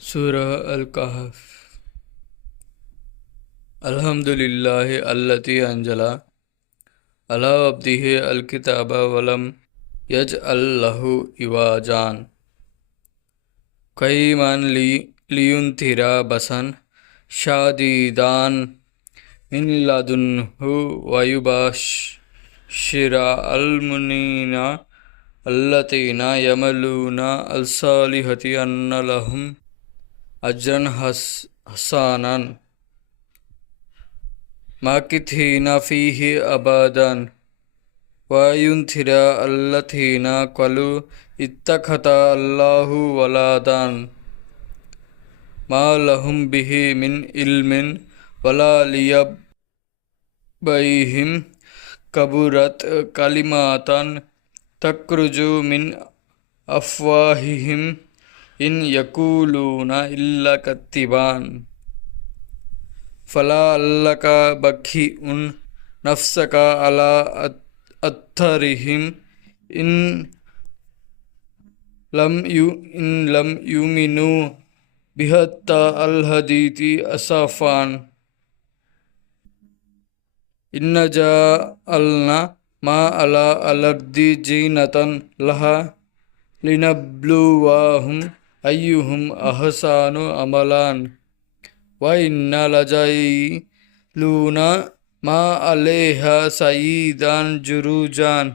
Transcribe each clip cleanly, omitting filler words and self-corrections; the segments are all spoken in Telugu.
सूरह अल कहफ। अल्हम्दुलिल्लाहि अल्लज़ी अंज़ला अला अब्दिही अल किताब वलम यजअल लहू इवाजान क़य्यिमन लियुनज़िरा बसन शादीदान मिन लदुन्हु वयुबश्शिरा अल मुमिनीना अल्लज़ीना यअमलूना अस्सालिहाति अन्ना लहुम अज्रन हसनन माकिथीना फीही अबदन वयुनज़िरा अल्लज़ीना क़ालू इत्तख़ज़ अल्लाहु वलदन मा लहुम बिही मिन इल्मिन वला लियबैहिम कबुरत कलिमातन तख़रुजु मिन अफ़वाहिहिम इन यक़ूलूना इल्ला कज़्ज़िबान फला अल्लका बखिउन नफ्सका अला अत्थरिहिम इन लम युमिनु बिहत्ता अल हदीति असफ़ान इन्ना जअलना मा अला अलर्दि जीनतन लहा लिनब्लुवहुम अय्युहुम अहसनु अमलान व इन्ना लजाइलूना मा अलैहा सईदान जुरूजान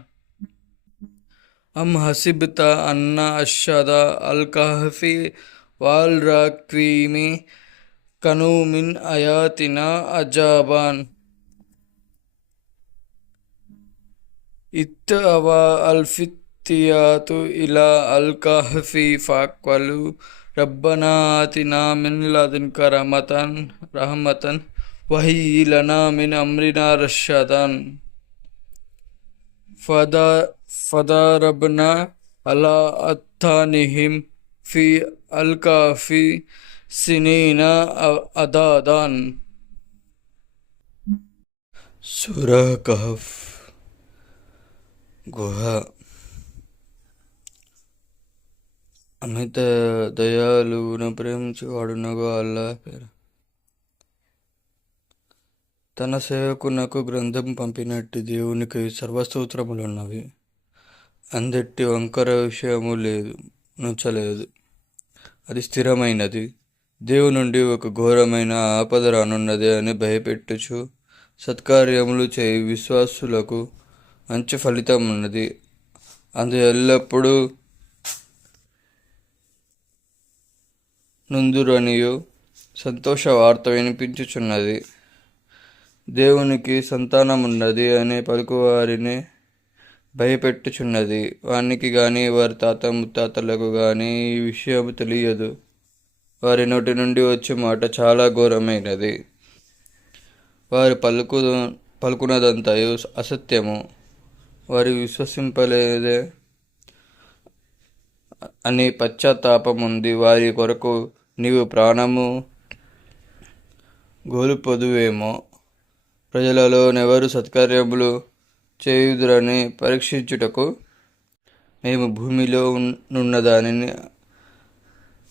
अम हसिबता अन्ना अश्शदा अल कहफि वाल रक़ीमी कनू मिन आयातिना अजाबान इत्तवा अल फित्तियातु इला अल कहफि फ़क़ालू रब्बना आतिना मिन लदुनका रहमतन वहय्यि लना मिन अम्रिना रशदन फदरबना अला अत्थानिहिम फी अल कहफि सिनीना अदादन। सूरह कहफ गुह అమిత దయాళువును ప్రేమించువాడునగు అల్లాహ్ పేరు. తన సేవకునకు గ్రంథం పంపినట్టు దేవునికి సర్వస్తోత్రములున్నవి. అందెట్టి వంకర విషయము లేదు, నుంచలేదు. అది స్థిరమైనది. దేవుని నుండి ఒక ఘోరమైన ఆపద రానున్నది అని భయపెట్టుచు సత్కార్యములు చేయి విశ్వాసులకు మంచి ఫలితం ఉన్నది. అది ఎల్లప్పుడూ నుందురనియు సంతోష వార్త వినిపించుచున్నది. దేవునికి సంతానమున్నది అనే పలుకువారిని భయపెట్టుచున్నది. వానికి గాని వారి తాత ముత్తాతలకు గాని ఈ విషయం తెలియదు. వారి నోటి నుండి వచ్చే మాట చాలా ఘోరమైనది. వారు పలుకున్నదంతయు అసత్యము. వారు విశ్వసింపలేదే అని పశ్చాత్తాపముంది వారి కొరకు నీవు ప్రాణము గోల్పొదువేమో. ప్రజలలో నెవరు సత్కార్యములు చేయుదురని పరీక్షించుటకు మేము భూమిలో నున్న దానిని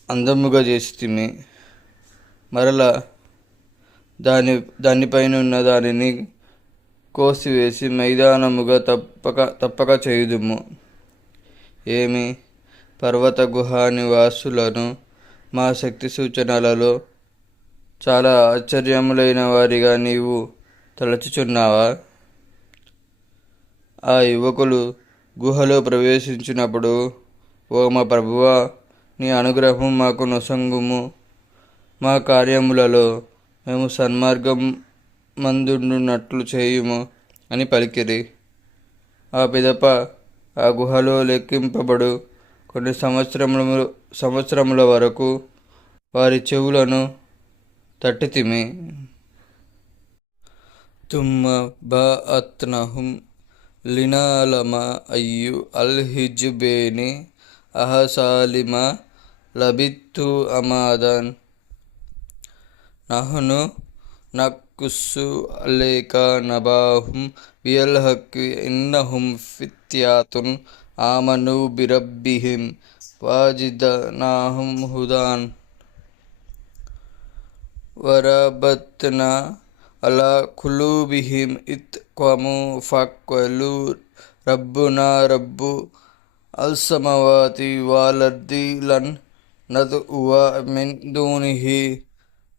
అందముగా చేసితిమి. మరలా దానిపైనున్న దానిని కోసివేసి మైదానముగా తప్పక చేయుదుము. ఏమి పర్వత గుహా నివాసులను మా శక్తి సూచనలలో చాలా ఆశ్చర్యములైన వారిగా నీవు తలచుచున్నావా? ఆ యువకులు గుహలో ప్రవేశించినప్పుడు, ఓ మా ప్రభువా, నీ అనుగ్రహం మాకు నొసంగుము. మా కార్యములలో మేము సన్మార్గం మందున్నట్లు చేయుము అని పలికిరి. ఆ పిదప ఆ గుహలో లెక్కింపబడు కొన్ని సంవత్సరముల వరకు వారి చెవులను తట్టితిమి. తుమ్మ బఅత్నహుం లినఅలమ అయ్యు అల్ హిజ్బైని అహసాలిమా లబిత్తు అమాదన్ నహ్ను నక్కుస్సు అలైక నబాహుం బిల్ హక్కి ఇన్నహుం ఫిత్యాతున్ ఆమను బిరబ్బిహిం వాజిదనాహుం హుదాన్ వరబత్న అలా ఖులూబిహిం ఇత్ క్వము ఫక్వలు రబ్బునా రబ్బు అల్సమవాతి వాలర్ది లన్ నద్ఉవ మిన్ దూనిహి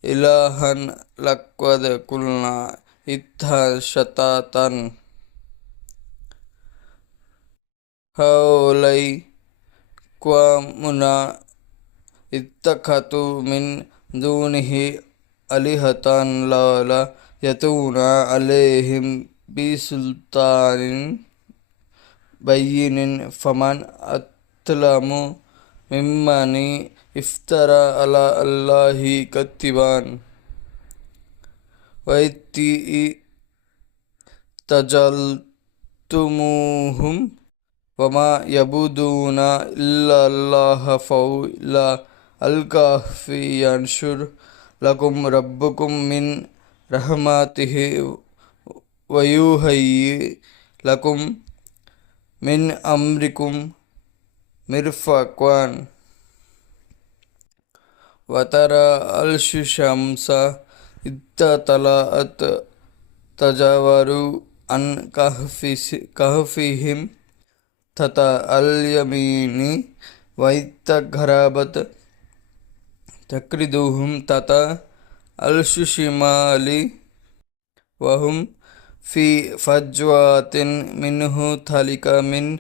ఇలాహన్ లక్వద కుల్నా ఇత్థ శతాతన్ హౌలై క్వమునా ఇత్తఖతు మిన్ దూనిహి అలిహతన్ లాల యతూనా అలైహిం బిసుల్తానిన్ బయ్యినిన్ ఫమన్ అత్లము మిమ్మని ఇఫ్తరా అలా అల్లాహి కత్తిబాన్ వైతి తజల్తుముహుం వమా యబుదూన ఇల్లల్లాహ ఫౌలా అల్కాహ్ఫి యన్షుర్ లకుం రబ్బుకుం మిన్ రహమాతిహి వయుహయ్యి లకుం మిన్ అమ్రికుం మిర్ఫక్వాన్ వతర అల్షుషంస ఇత్తతలఅత్ తజవరు అన్ కహ్ఫిహిం తత అల్యమీని వైత్తఘరబత్ తక్రిదుహుం తత అల్షుషిమాలి వహుం ఫీ ఫజ్వాతిన్ మిన్హు థలిక మిన్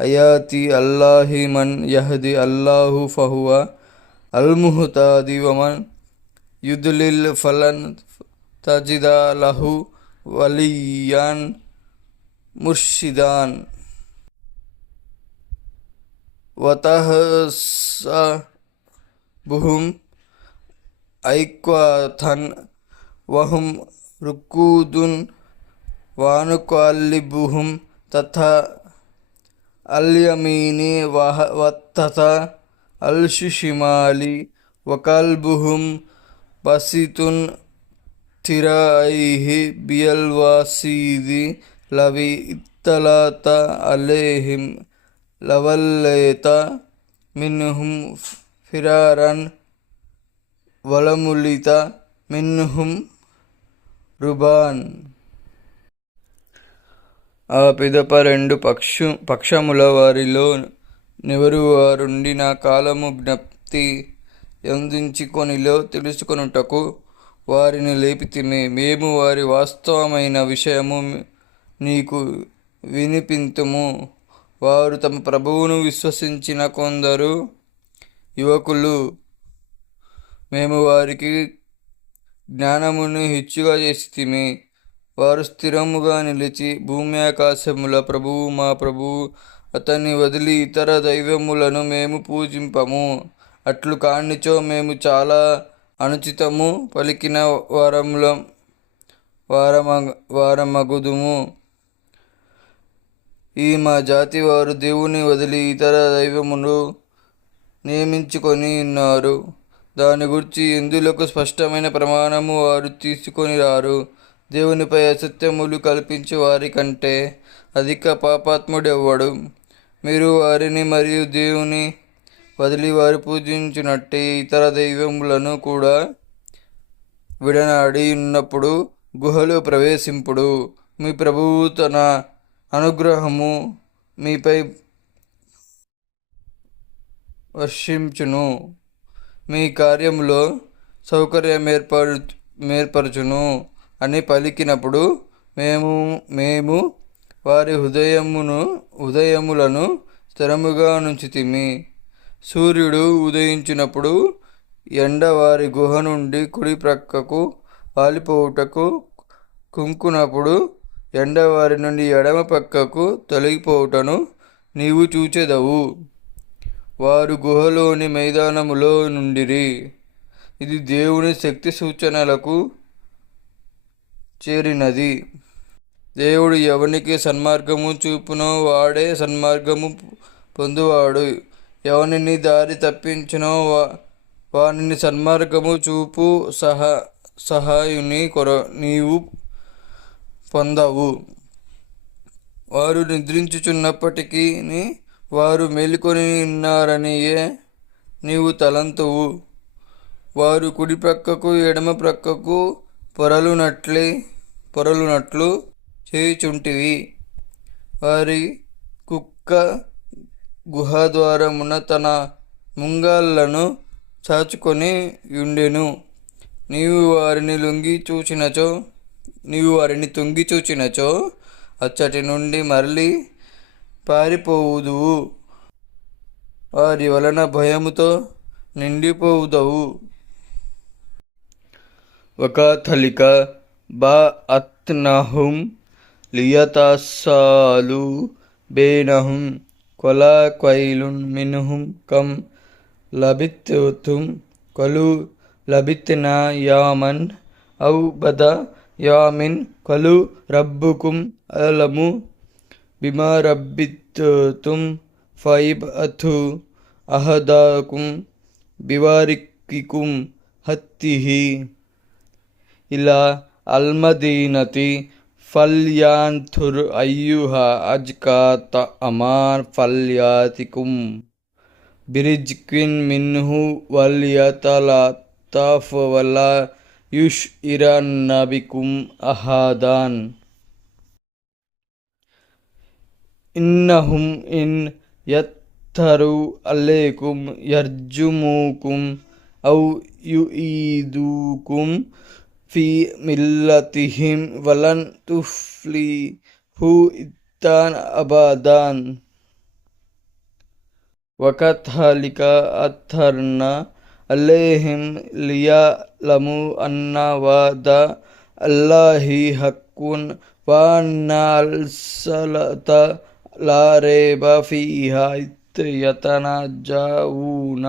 అయాతి అల్లాహి మన్ యహది అల్లాహు ఫహువ అల్ముహతాది వమన్ యుద్లిల్ ఫలన్ తజిద లహు వలియాన్ ముర్షిదాన్ వతహసబుహుం ఐక్వథన్ వహుం రుకూదున్ వానుకల్లిబుహుం తథా అల్యమీని వత్తత అల్షుషిమాలి వకల్బుహుం బసితున్ తిరాయిహి బియల్వాసీది లవి ఇత్తలాత అలైహిం లవల్లేత మిన్హుం ఫిరారన్ వలములిత మిన్హుం రుబాన్. ఆ పిదప రెండు పక్షముల వారిలో నెవరువారుండిన కాలము జ్ఞప్తి యందించుకొనిలో తెలుసుకొనుటకు వారిని లేపితిమి. మేము వారి వాస్తవమైన విషయము నీకు వినిపింతుము. వారు తమ ప్రభువును విశ్వసించిన కొందరు యువకులు మేము వారికి జ్ఞానమును హెచ్చుగా చేసితిమి. వారు స్థిరముగా నిలిచి భూమి ఆకాశముల ప్రభువు మా ప్రభువు, అతన్ని వదిలి ఇతర దైవములను మేము పూజింపము. అట్లు కానిచో మేము చాలా అనుచితము పలికిన వారమగుదుము. ఈ మా జాతి వారు దేవుని వదిలి ఇతర దైవమును నియమించుకొని ఉన్నారు. దాని గురించి ఎందులకు స్పష్టమైన ప్రమాణము వారు తీసుకొని రారు. దేవునిపై అసత్యములు కల్పించే వారి కంటే అధిక పాపాత్ముడెవ్వడు? మీరు వారిని మరియు దేవుని వదిలి వారు పూజించినట్టే ఇతర దైవములను కూడా విడనాడి ఉన్నప్పుడు గుహలో ప్రవేశింపుడు. మీ ప్రభువు తన అనుగ్రహము మీపై వర్షించును, మీ కార్యములో సౌకర్యమేర్పరచును అని పలికినప్పుడు మేము వారి హృదయములను స్థిరముగా నుంచితిమి. సూర్యుడు ఉదయించినప్పుడు ఎండ వారి గుహ నుండి కుడి ప్రక్కకు వాలిపోవుటకు కుంకునప్పుడు ఎండ వారి నుండి ఎడమ పక్కకు తొలగిపోవుటను నీవు చూచెదవు. వారు గుహలోని మైదానములో నుండిరి. ఇది దేవుని శక్తి సూచనలకు చేరినది. దేవుడు ఎవనికి సన్మార్గము చూపునో వాడే సన్మార్గము పొందువాడు. ఎవనిని దారి తప్పించునో వానిని సన్మార్గము చూపు సహాయుని నీవు పొందవు. వారు నిద్రించుచున్నప్పటికీ వారు మేలుకొని ఉన్నారనియే నీవు తలంతువు. వారు కుడి ప్రక్కకు ఎడమ ప్రక్కకు పొరలునట్లు చేయుచుంటివి. వారి కుక్క గుహాద్వారమున తన ముంగాళ్లను చాచుకొని యుండెను. నీవు వారిని తొంగి చూచినచో అచ్చటి నుండి మరలి పారిపోవుదువు. వారి వలన భయముతో నిండిపోవుదవు. వకాథలిక బఅత్నహుం లియతస్సాలు బేనహుం కొలాక్వైలున్ మిన్హుం కం లబిత్తుం కలు లబిత్నా యామన్ ఔ బద యామిన్ కలు రబ్బుకుం అలము బిమా రబ్బిత్తుం ఫైబ్అతు అహదాకుం బివారికికుం హత్తిహి ఇలా అల్మదీనతి ఫల్యాంథుర్ అయ్యుహా అజ్కా తఅమార్ ఫల్యాతికుం బిరిజ్కిన్ మిన్హు వల్యతలత్తఫ్ వలా యుష్ఇరన్నబికుం అహాదాన్. ఇన్నహుం ఇన్ యత్తరు అలైకుం యర్జుముకుం ఔ యుఈదుకుం ఫీ మిల్లతిహిం వలన్ తుఫ్లిహు ఇత్తాన్ అబదాన్. వకథలిక అత్థర్న అలైహిం లియలము అన్న వద అల్లాహి హక్కున్ వన్నల్సలత లా రైబ ఫీహా ఇత్ యతనజావున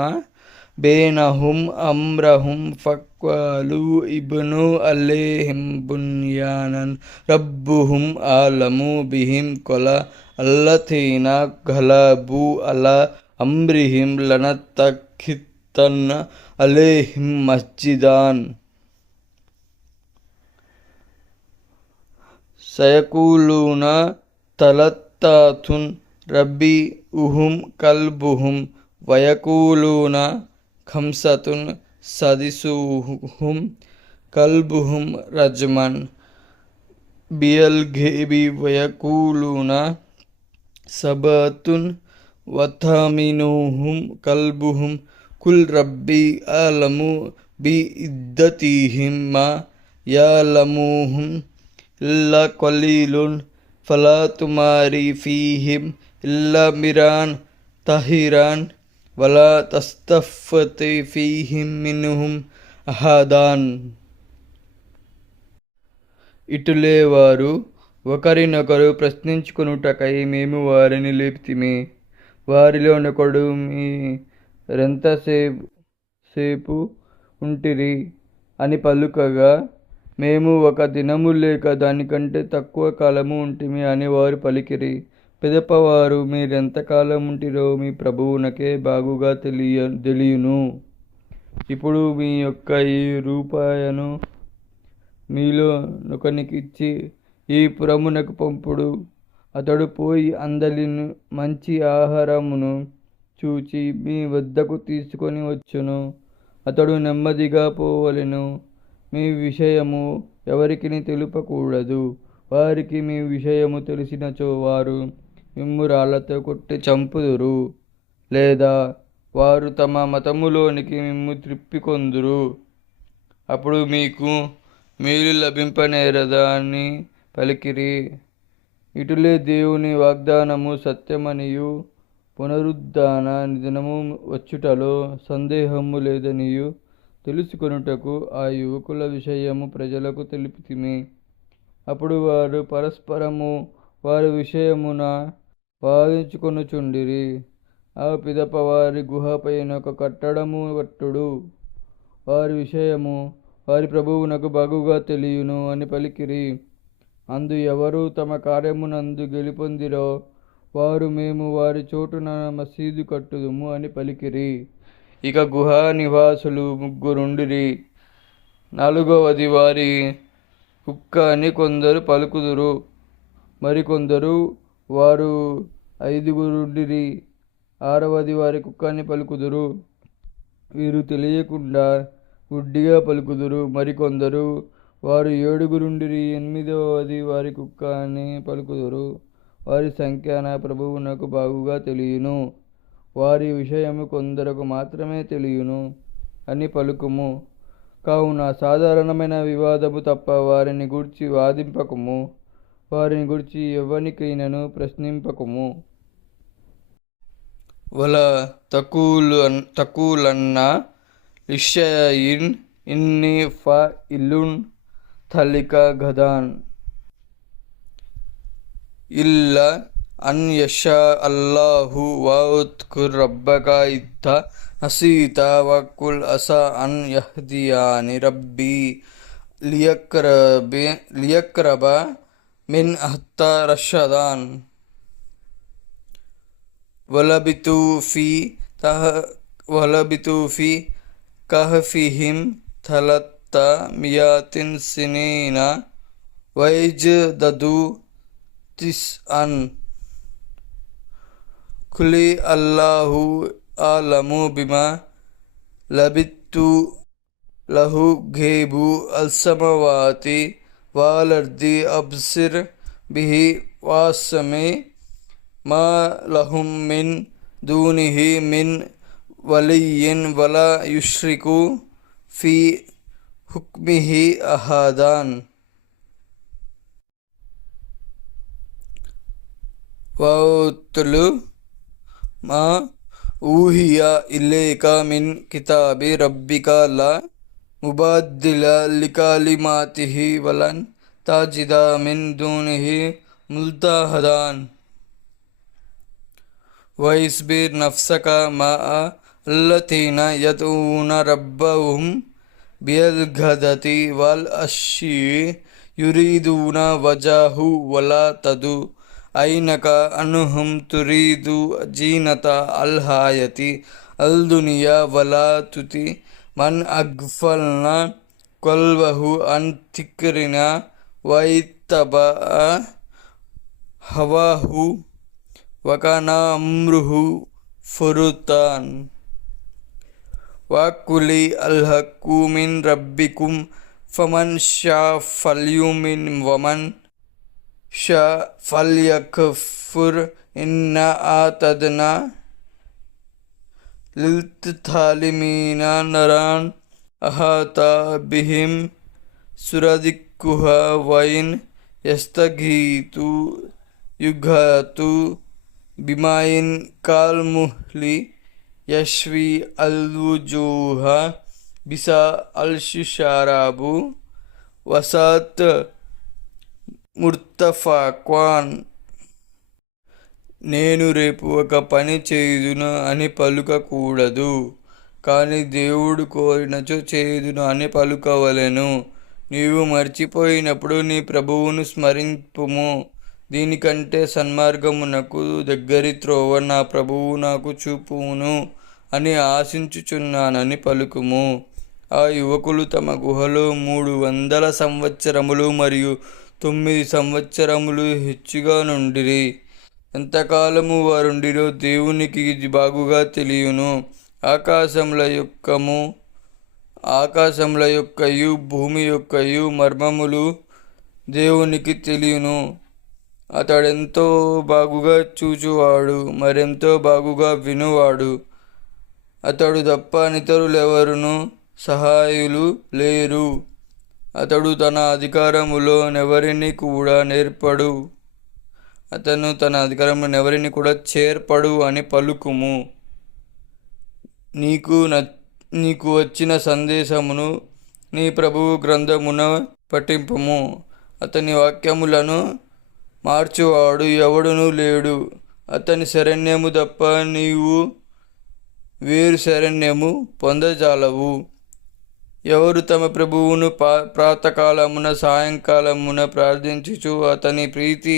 బేనహుం అమ్రహుం ఫక్వాలు ఇబ్ను అలైహిం బున్యానన్ రబ్బుహుం ఆలము బిహిం కొల అల్లతీన గలబు అలా అమ్రిహిం లనత్తఖిత్తన్న అలైహిం మస్జిదాన్. సయకూలూన తలత్తాతున్ రబ్బిఉహుం కల్బుహుం వయకూలూన ఖంసతున్ సదిసుహుం కల్బుహుం రజ్మన్ బియల్ఘేబి వయకూలూన సబతున్ వథమినుహుం కల్బుహుం కుల్ రబ్బి అలము బి ఇద్దతిహిం మా యలముహుం ఇల్లా ఖలీలున్ ఫలా తుమారి ఫీహిం ఇల్లా మిరాన్ తహిరాన్ వలా తస్తఫ్తి ఫీహిం మిన్హుం అహదాన్. ఇటులే వారు ఒకరినొకరు ప్రశ్నించుకొనుటకై మేము వారిని లేపితిమి. వారిలోనొకడు మీరెంతసేపు ఉంటిరి అని పలుకగా, మేము 1 దినము లేక దానికంటే తక్కువ కాలము ఉంటిమి అని వారు పలికిరి. పిదప వారు, మీరెంతకాలముంటిరో మీ ప్రభువునకే బాగుగా తెలియును. ఇప్పుడు మీ యొక్క ఈ రూపాయను మీలో నొకనికిచ్చి ఈ పురమునకు పంపుడు. అతడు పోయి అందలి మంచి ఆహారమును చూచి మీ వద్దకు తీసుకొని వచ్చును. అతడు నెమ్మదిగా పోవలెను. మీ విషయము ఎవరికిని తెలుపకూడదు. వారికి మీ విషయము తెలిసినచో వారు మిమ్ము రాళ్లతో కొట్టి చంపుదురు, లేదా వారు తమ మతములోనికి మిమ్ము త్రిప్పికొందురు. అప్పుడు మీకు మేలు లభింపనేరదా అని పలికిరి. ఇటులే దేవుని వాగ్దానము సత్యమనియు పునరుద్ధాన దినము వచ్చుటలో సందేహము లేదనియు తెలుసుకొనుటకు ఆ యువకుల విషయము ప్రజలకు తెలిపితిమి. అప్పుడు వారు పరస్పరము వారి విషయమున వాదించుకొనుచుండిరి. ఆ పిదప వారి గుహపైన ఒక కట్టడము కట్టుడు. వారి విషయము వారి ప్రభువునకు బాగుగా తెలియును అని పలికిరి. అందు ఎవరు తమ కార్యమునందు గెలుపొందిరో వారు మేము వారి చోటున మసీదు కట్టుదుము అని పలికిరి. ఇక గుహా నివాసులు 3 4వది వారి కుక్క అని కొందరు పలుకుదురు. మరికొందరు వారు 5 6వది వారి కుక్క అని పలుకుదురు. వీరు తెలియకుండా గుడ్డిగా పలుకుదురు. మరికొందరు, వారు 7 8వది వారి కుక్క అని పలుకుదురు. వారి సంఖ్య నా ప్రభువునకు బాగుగా తెలియను. వారి విషయము కొందరకు మాత్రమే తెలియను అని పలుకుము. కావున సాధారణమైన వివాదము తప్ప వారిని గూర్చి వాదింపకుము. వారిని గూర్చి ఎవ్వనికైనను ప్రశ్నింపకుము. వల తకూలన్న లిషయిన్ ఇన్ని ఫఇలున్ తలిక గదాన్ ఇల్లా అన్ యషా అల్లాహు వఉద్కుర్ రబ్బక ఇత్త నసీత వకుల్ అసా అన్ యహ్దియాని రబ్బీ లియక్రబ మిన్ అహ్త రషదాన్ వలబితూ ఫీ కహఫిహిం థలత్త మియాతిన్ సినీన వైజ్దదు తిస్అన్ కులి అల్లాహు ఆలము బిమా లబిత్తు లహు ఘేబు అల్సమవాతి వాలర్ది అబ్సిర్ బిహి వాసమి మా లహుం మిన్ దూనిహి మిన్ వలియ్యిన్ వలా యుష్రికు ఫీ హుక్మిహి అహదాన్. వౌతులు మా ఊహియ ఇలేక మిన్ కితాబి రబ్బిక లా ముబాద్దిల లికలిమాతిహి వలన్ తాజిద మిన్ దూనిహి ముల్తహదాన్. వైస్బిర్ నఫ్సక మఅ అల్లతీన యదూన రబ్బహుం బిల్గదతి వల్ అషీ యురీదూన వజహు వలా తదు ఐనక అనుహుం తురీదు జీనత అల్ హాయతి అల్ దునియా వలా తుతి మన్ అగ్ఫల్న కల్బహు అన్ తిక్రిన వైత్తబా హవాహు వకానా అమ్రుహు ఫురుతాన్. వకులి అల్ హక్కు మిన్ రబ్బికుం ఫమన్ షా ఫల్యుమిన్ వమన్ షా ఫల్యక్ఫుర్ ఇన్నా ఆతద్నా లిల్తాలిమీన నరాన్ అహాతా బిహిం సురదిక్కుహ వైన్ యస్తఘీతు యుఘాతు బిమాయిన్ కాల్ముహ్లి యష్వి అల్వుజూహ బిసా అల్షిషారాబు వసాత్ ముర్తఫాక్వాన్. నేను రేపు ఒక పని చేయుదును అని పలుకకూడదు, కానీ దేవుడు కోరినచో చేయుదును అని పలుకవలెను. నీవు మర్చిపోయినప్పుడు నీ ప్రభువును స్మరింపుము. దీనికంటే సన్మార్గమునకు దగ్గరి త్రోవ నా ప్రభువు నాకు చూపును అని ఆశించుచున్నానని పలుకుము. ఆ యువకులు తమ గుహలో 300 సంవత్సరములు మరియు 9 సంవత్సరములు హెచ్చుగా నుండిరి. ఎంతకాలము వారుండిరో దేవునికి ఇది బాగుగా తెలియను. ఆకాశముల యొక్కయు భూమి యొక్కయు మర్మములు దేవునికి తెలియను. అతడెంతో బాగుగా చూచువాడు, మరెంతో బాగుగా వినువాడు. అతడు తప్ప ఇతరులెవరును సహాయులు లేరు. అతడు తన అధికారములో నెవరిని కూడా నేర్పడు. అతను తన అధికారంలో ఎవరిని కూడా చేర్పడు అని పలుకుము. నీకు వచ్చిన సందేశమును నీ ప్రభువు గ్రంథమున పఠింపుము. అతని వాక్యములను మార్చువాడు ఎవడునూ లేడు. అతని శరణ్యము తప్ప నీవు వేరు శరణ్యము పొందజాలవు. ఎవరు తమ ప్రభువును ప్రాతకాలమున సాయంకాలమున ప్రార్థించుచు అతని ప్రీతి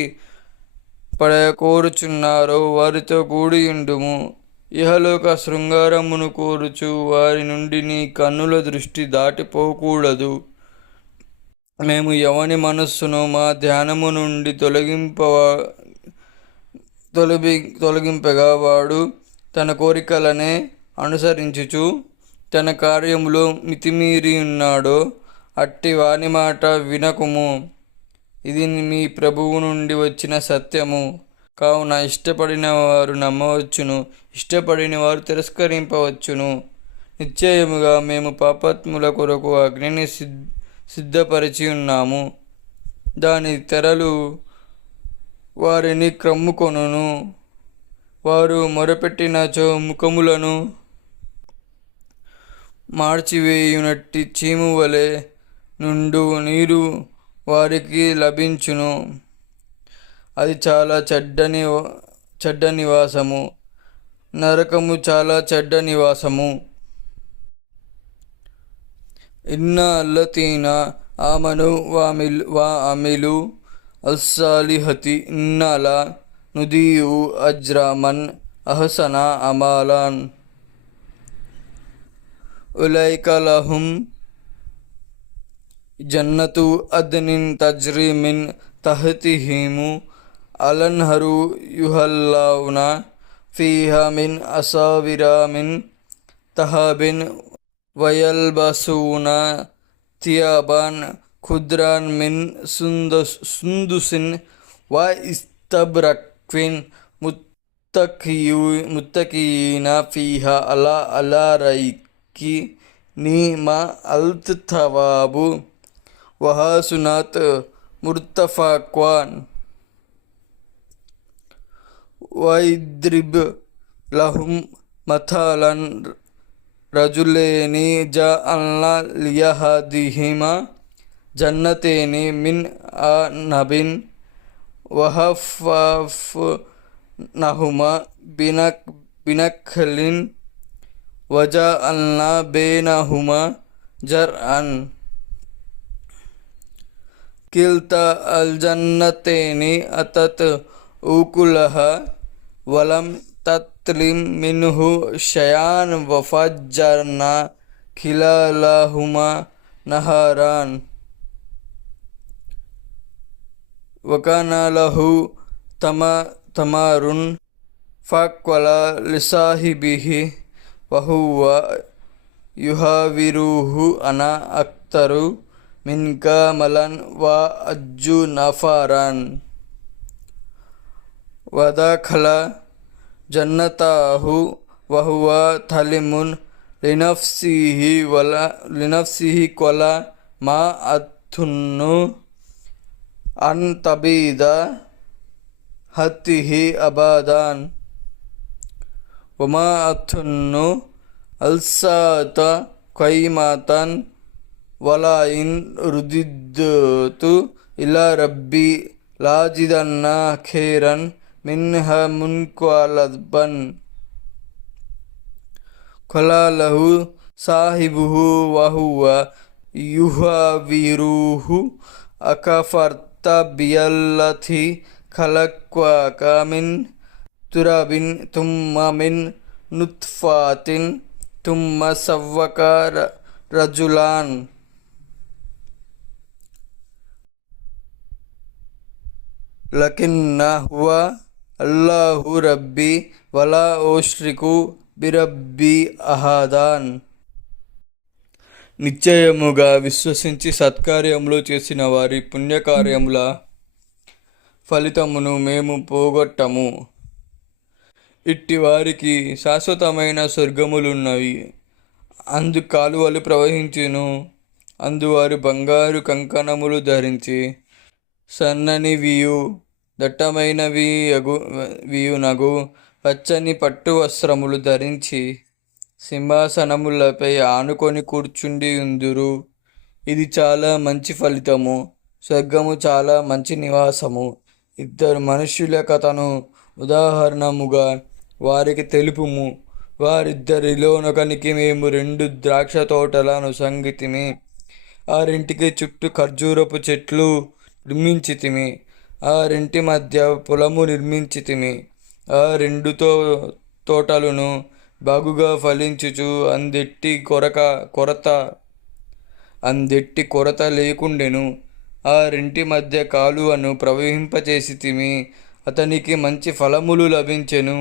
పడకోరుచున్నారో వారితో కూడియుండుము. ఇహలోక శృంగారమును కోరుచు వారి నుండి నీ కన్నుల దృష్టి దాటిపోకూడదు. మేము ఎవని మనస్సును మా ధ్యానము నుండి తొలగింపగా వాడు తన కోరికలనే అనుసరించుచు తన కార్యములో మితిమీరి ఉన్నాడో అట్టి వాని మాట వినకుము. ఇది మీ ప్రభువు నుండి వచ్చిన సత్యము. కావున ఇష్టపడిన వారు నమ్మవచ్చును, ఇష్టపడిన వారు తిరస్కరింపవచ్చును. నిశ్చయముగా మేము పాపాత్ముల కొరకు అగ్నిని సిద్ధపరిచి ఉన్నాము. దాని తెరలు వారిని క్రమ్ముకొనును. వారు మొరపెట్టినచో ముఖములను మార్చివేయునట్టి చీము వలె నుండు నీరు వారికి లభించును. అది చాలా చెడ్డ నివాసము, నరకము చాలా చెడ్డ నివాసము. ఇన్నా అల్లతీన ఆమను వా అమిలు అస్సాలిహతి ఇన్నాలా నుదీయు అజ్రామన్ అహసన అమాలాన్ ఉలైక లహుం జన్నతు అద్నిన్ తజ్రీ మిన్ తహతిహిము అలన్హరు యుహల్లౌన ఫీహా మిన్ అసావిరా మిన్ తహబిన్ వయల్బసూన థియాబాన్ ఖుద్రాన్ మిన్ సుందుసిన్ వ ఇస్తబ్రక్విన్ ముత్తకీన ఫీహా అలా అలారైకి నీమ అల్తవాబు వహాసునాత్ ముర్తఫాక్వాన్ వైద్రిబ్ లహుం మథాలన్ రజులేని జఅల్నా లియహదిహిమా జన్నతేని మిన్ నబిన్ వహఫఫ్నహుమా బినఖ్లిన్ వజఅల్నా బైనహుమా జర్అన్ కిల్తా అల్జన్నతేని అతత్ ఉకులహా వలం తత్లిం మిన్హు షయాన్ వఫజ్జర్నా ఖిలాలహుమా నహరాన్ వకానా లహు తమారున్ ఫక్వల లిసాహిబిహి వహువ యుహావిరుహు అనా అక్తరు మిన్కా మలన్ వా అజ్జు నఫారాన్ వదఖల జన్నతాహు వహువ థలిమున్ లినఫ్సిహి కొల మా అథున్ను అన్ తబీద హత్తిహి అబాదాన్ వమా అథున్ను అల్సాత ఖైమాతన్ వలాయిన్ రుదిద్తు ఇలా రబ్బి లాజిదన్నా ఖేరన్ మిన్హ మున్క్వాలబన్ ఖలాలహు సాహిబుహు వహువ యుహవిరుహు అకఫర్త బియల్లథి ఖలక్వాక మిన్ తురబిన్ తుమ్మ మిన్ నుత్ఫాతిన్ తుమ్మ సవ్వక రజులాన్ లకిన్న హువ అల్లాహు రబ్బీ వలా ఉష్రికు బిరబ్బీ అహదాన్. నిశ్చయముగా విశ్వసించి సత్కార్యములు చేసిన వారి పుణ్యకార్యముల ఫలితమును మేము పోగొట్టము. ఇట్టి వారికి శాశ్వతమైన స్వర్గములున్నవి, అందు కాలువలు ప్రవహించును. అందువారు బంగారు కంకణములు ధరించి సన్ననివియు దట్టమైనవియునగు పచ్చని పట్టు వస్త్రములు ధరించి సింహాసనములపై ఆనుకొని కూర్చుండి ఉందురు. ఇది చాలా మంచి ఫలితము, స్వర్గము చాలా మంచి నివాసము. ఇద్దరు మనుష్యుల కథను ఉదాహరణముగా వారికి తెలుపుము. వారిద్దరిలోనొకనికి మేము 2 ద్రాక్ష తోటలను సంగితిమి. ఆ రెంటికి చుట్టూ ఖర్జూరపు చెట్లు నిర్మించితిమి. ఆ రెంటి మధ్య పొలము నిర్మించితిమి. ఆ 2 తోటలను బాగుగా ఫలించుచు అందెట్టి కొరత లేకుండెను. ఆ రెంటి మధ్య కాలువను ప్రవహింపచేసితిమి. అతనికి మంచి ఫలములు లభించెను.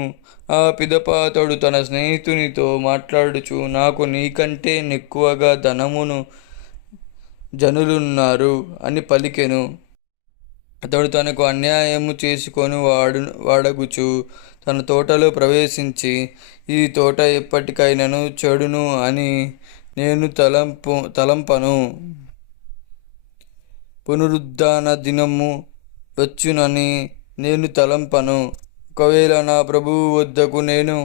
ఆ పిదప అతడు తన స్నేహితునితో మాట్లాడుచు, నాకు నీకంటే నెక్కువగా ధనమును జనులున్నారు అని పలికెను. అతడు తనకు అన్యాయము చేసుకొని వాడగుచు తన తోటలో ప్రవేశించి, ఈ తోట ఎప్పటికైనాను చెడును అని నేను తలంపను. పునరుద్ధాన దినము వచ్చునని నేను తలంపను. ఒకవేళ నా ప్రభువు వద్దకు నేను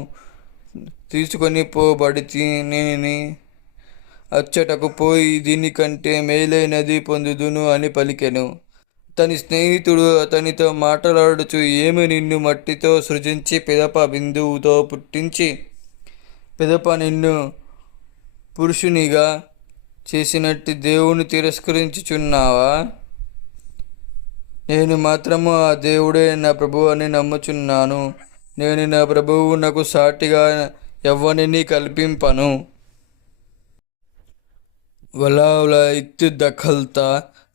తీసుకొని పోబడితిని, అచ్చటకు పోయి దీనికంటే మేలైనది పొందుదును అని పలికెను. అతని స్నేహితుడు అతనితో మాట్లాడుచు, ఏమి నిన్ను మట్టితో సృజించి పిదప బిందువుతో పుట్టించి పిదప నిన్ను పురుషునిగా చేసినట్టు దేవుని తిరస్కరించుచున్నావా? నేను మాత్రము ఆ దేవుడే నా ప్రభువు అని నమ్ముచున్నాను. నేను నా ప్రభువునకు సాటిగా ఎవ్వనిని కల్పింపను. వలా దఖల్తా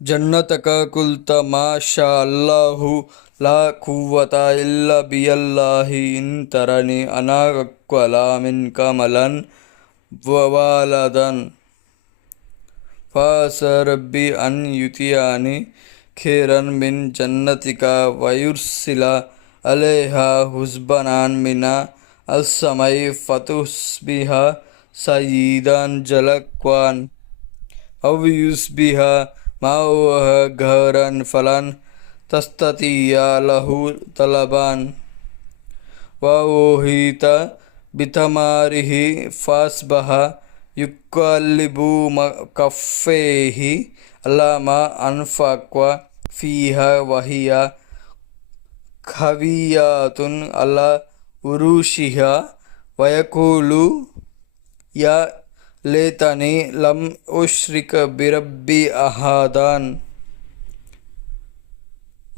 జన్నతక కుల్తా మాషా అల్లాహు లా కువ్వత ఇల్లా బియల్లాహి ఇన్ తరని అనాక్వలా మిన్ కమలన్ వవాలదన్ ఫాస రబ్బి అన్ యుతియాని ఖేరన్ మిన్ జన్నతిక వయుర్సిల అలేహా హుస్బనాన్ మినా అల్సమై ఫతుస్బిహ సయీదాన్ జలక్వాన్ అవ్ యుస్బిహ మావహ ఘరన్ ఫలన్ తస్తతియా లహు తలబాన్ వోహిత బితమారిహి ఫాస్బహ యుక్కల్లిబు కఫేహి అల్లామా అన్ఫక్వ ఫీహ వహియ ఖవియాతున్ అలా ఉరుషిహ వయకూలు యా లేతని లం ఉష్రిక బిరబ్బి అహాదాన్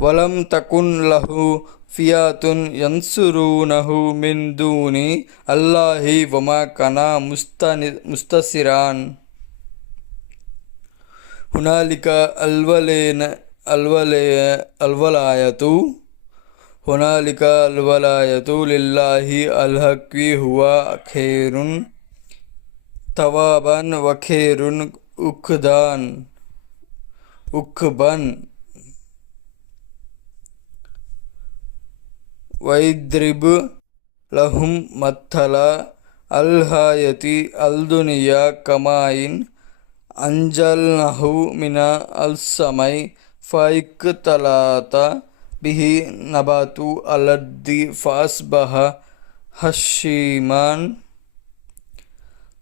వలం తకున్ లహు ఫియాతున్ యన్సురూనహు మిన్ దూని అల్లాహి వమా కనా ముస్తసిరాన్ హునాలిక అల్వలాయతు లిల్లాహి అల్హక్వి హువా ఖైరున్ తవాబన్ వఖైరున్ ఉఖ్బన్ వైద్రిబ్ లహుం మత్తల అల్హాయతి అల్దునియా కమాయిన్ అంజల్నహు మినా అల్సమై ఫైక్ తలాత బిహి నబాతు అలద్ది ఫాస్బహ హషీమాన్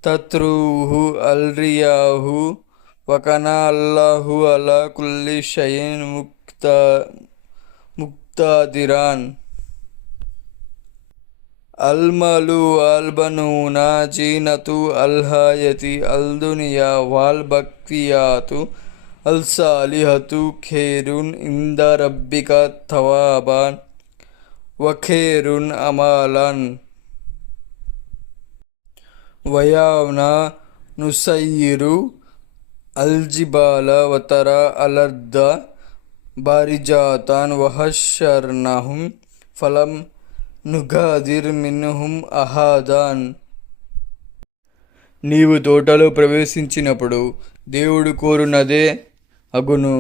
తత్రూహు అల్రియాహు వకనా అల్లాహు అలా కుల్లి షైన్ ముక్తాదిరాన్ అల్మలు అల్బనూనా జీనతు అల్హాయతి అల్దునియా వాల్బక్తియాతు అల్సాలిహతు ఖేరున్ ఇంద రబ్బిక థవాబాన్ వఖేరున్ అమాలన్ వయావ్నా నుసయ్యిరు అల్జిబాల వతర అలర్ద బారిజాతాన్ వహషర్నహుం ఫలం నుగాదిర్ మిన్హుం అహాదాన్. నీవు తోటలో ప్రవేశించినప్పుడు దేవుడు కోరునదే అగును.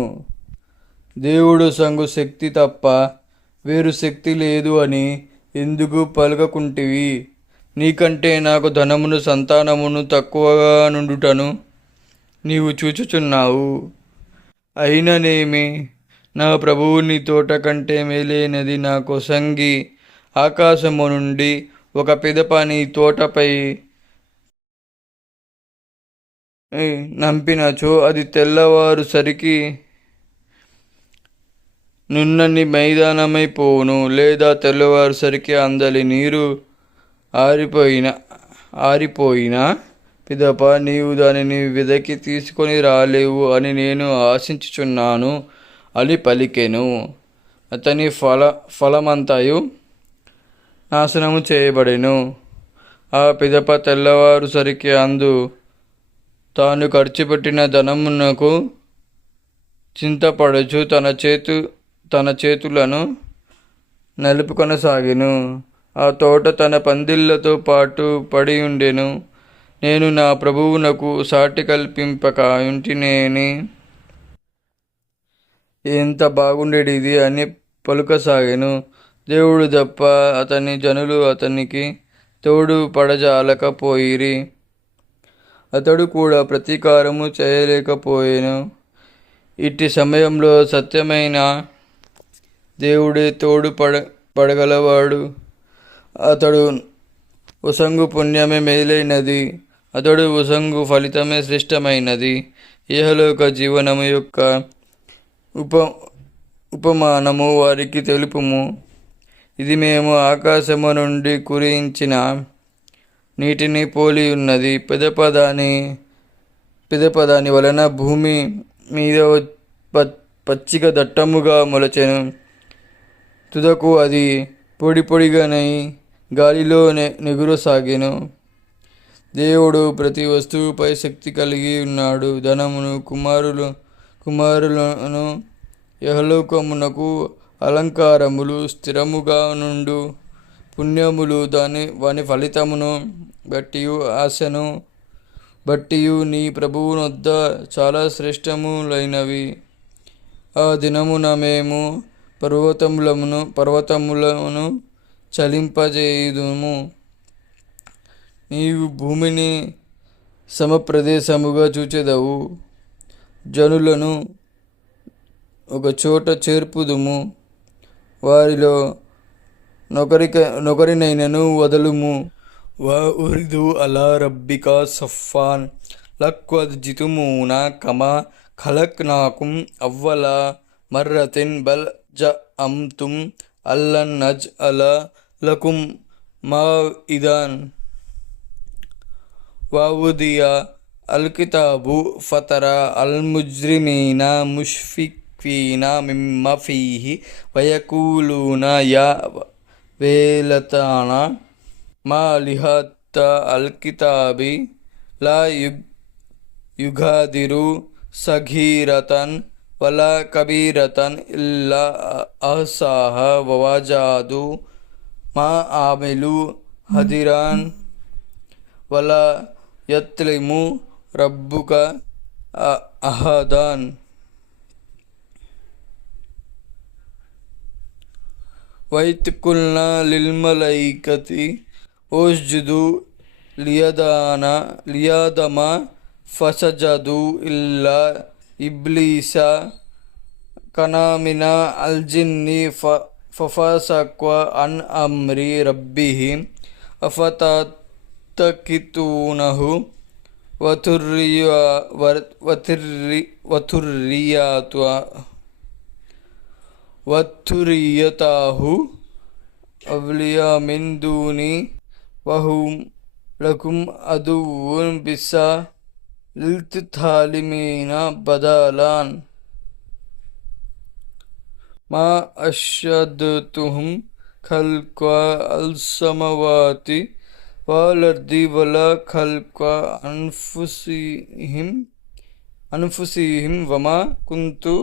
దేవుడు సంగు శక్తి తప్ప వేరు శక్తి లేదు అని ఎందుకు పలకకుంటివి? నీకంటే నాకు ధనమును సంతానమును తక్కువగా నుండుటను నీవు చూచుచున్నావు. అయిననేమి, నా ప్రభువుని తోట కంటే మేలైనది నా కొసంగి ఆకాశము నుండి ఒక పిదప నీ తోటపై నంపినచో అది తెల్లవారు సరికి నున్నని మైదానమైపోవును, లేదా తెల్లవారు సరికి అందలి నీరు ఆరిపోయిన పిదప నీవు దానిని వెదకి తీసుకొని రాలేవు అని నేను ఆశించుచున్నాను అని పలికెను. అతని ఫలమంతయు నాశనము చేయబడెను. ఆ పిదప తెల్లవారు సరికి అందు తాను ఖర్చుపెట్టిన ధనమునకు చింతపడుచు తన చేతులను నలుపుకొనసాగెను. ఆ తోట తన పందిళ్లతో పాటు పడి ఉండెను. నేను నా ప్రభువునకు సాటి కల్పింపక ఉంటినేని. ఎంత బాగుండేడిది అని పలుకసాగెను. దేవుడు తప్ప అతని జనులు అతనికి తోడు పడజాలకపోయిరి. అతడు కూడా ప్రతీకారము చేయలేకపోయెను. ఇట్టి సమయంలో సత్యమైన దేవుడే తోడు పడగలవాడు. అతడు ఉసంగు పుణ్యమే మేలైనది. అతడు ఉసంగు ఫలితమే శ్రేష్టమైనది. ఇహలోక జీవనము యొక్క ఉపమానము వారికి తెలుపుము. ఇది మేము ఆకాశము నుండి కురించిన నీటిని పోలి ఉన్నది. పిదపదాని వలన భూమి మీద పచ్చిక దట్టముగా మొలచెను. తుదకు అది పొడిగానై గాలిలో నెగురసాగెను. దేవుడు ప్రతి వస్తువుపై శక్తి కలిగి ఉన్నాడు. ధనమును కుమారులను యహలోకమునకు అలంకారములు, స్థిరముగా నుండు పుణ్యములు వాని ఫలితమును బట్టియు ఆశను బట్టియు నీ ప్రభువునొద్ద చాలా శ్రేష్టములైనవి. ఆ దినమున మేము పర్వతములను చలింపజేయుదుము. నీవు భూమిని సమప్రదేశముగా చూచెదవు. జనులను ఒక చోట చేర్పుదుము. వారిలో నొకరినైనను వదలుము. వా ఉరిదు అలా రబ్బికా సఫాన్ లక్వద్ జితుమూనా కమా ఖలక్నాకుం అవ్వల మర్రతిన్ బల్ జ అమ్తుం అల్లన్ నజ్ అల లకుం మా ఇదాన్ వావుదియా అల్కితాబు ఫతరా అల్ముజ్రిమీనా ముష్ఫిక్వీనా మిమ్మ ఫీహి వయకూలూనా యా వేలతానా మా లిహత్త అల్కితాబి లా యుగాదిరు సఘీరతన్ వలా కబీరతన్ ఇల్లా అహసాహ వవాజాదు మా ఆమెలు హదిరాన్ వలా యత్లిము రబ్బుక అహదాన్. వైత్కుల్నా లిల్మలైకతి ఓస్జుదు లియాదమా ఫసజదు ఇల్లా ఇబ్లీసా కనామినా అల్జిన్ని ఫఫసక్వ అన్ అమ్రి రబ్బిహి అఫతకితూనహు వతుర్యతాహు అవలియా మిన్ దూని వహుం లకుం అదువ్వున్ బిస్సా లిల్తాలిమీనా బదలాన్ మా అషద్తుహుం ఖల్క అల్సమవాతి వాలర్ది వలా ఖల్క అన్ఫుసిహిం వమా కుంతు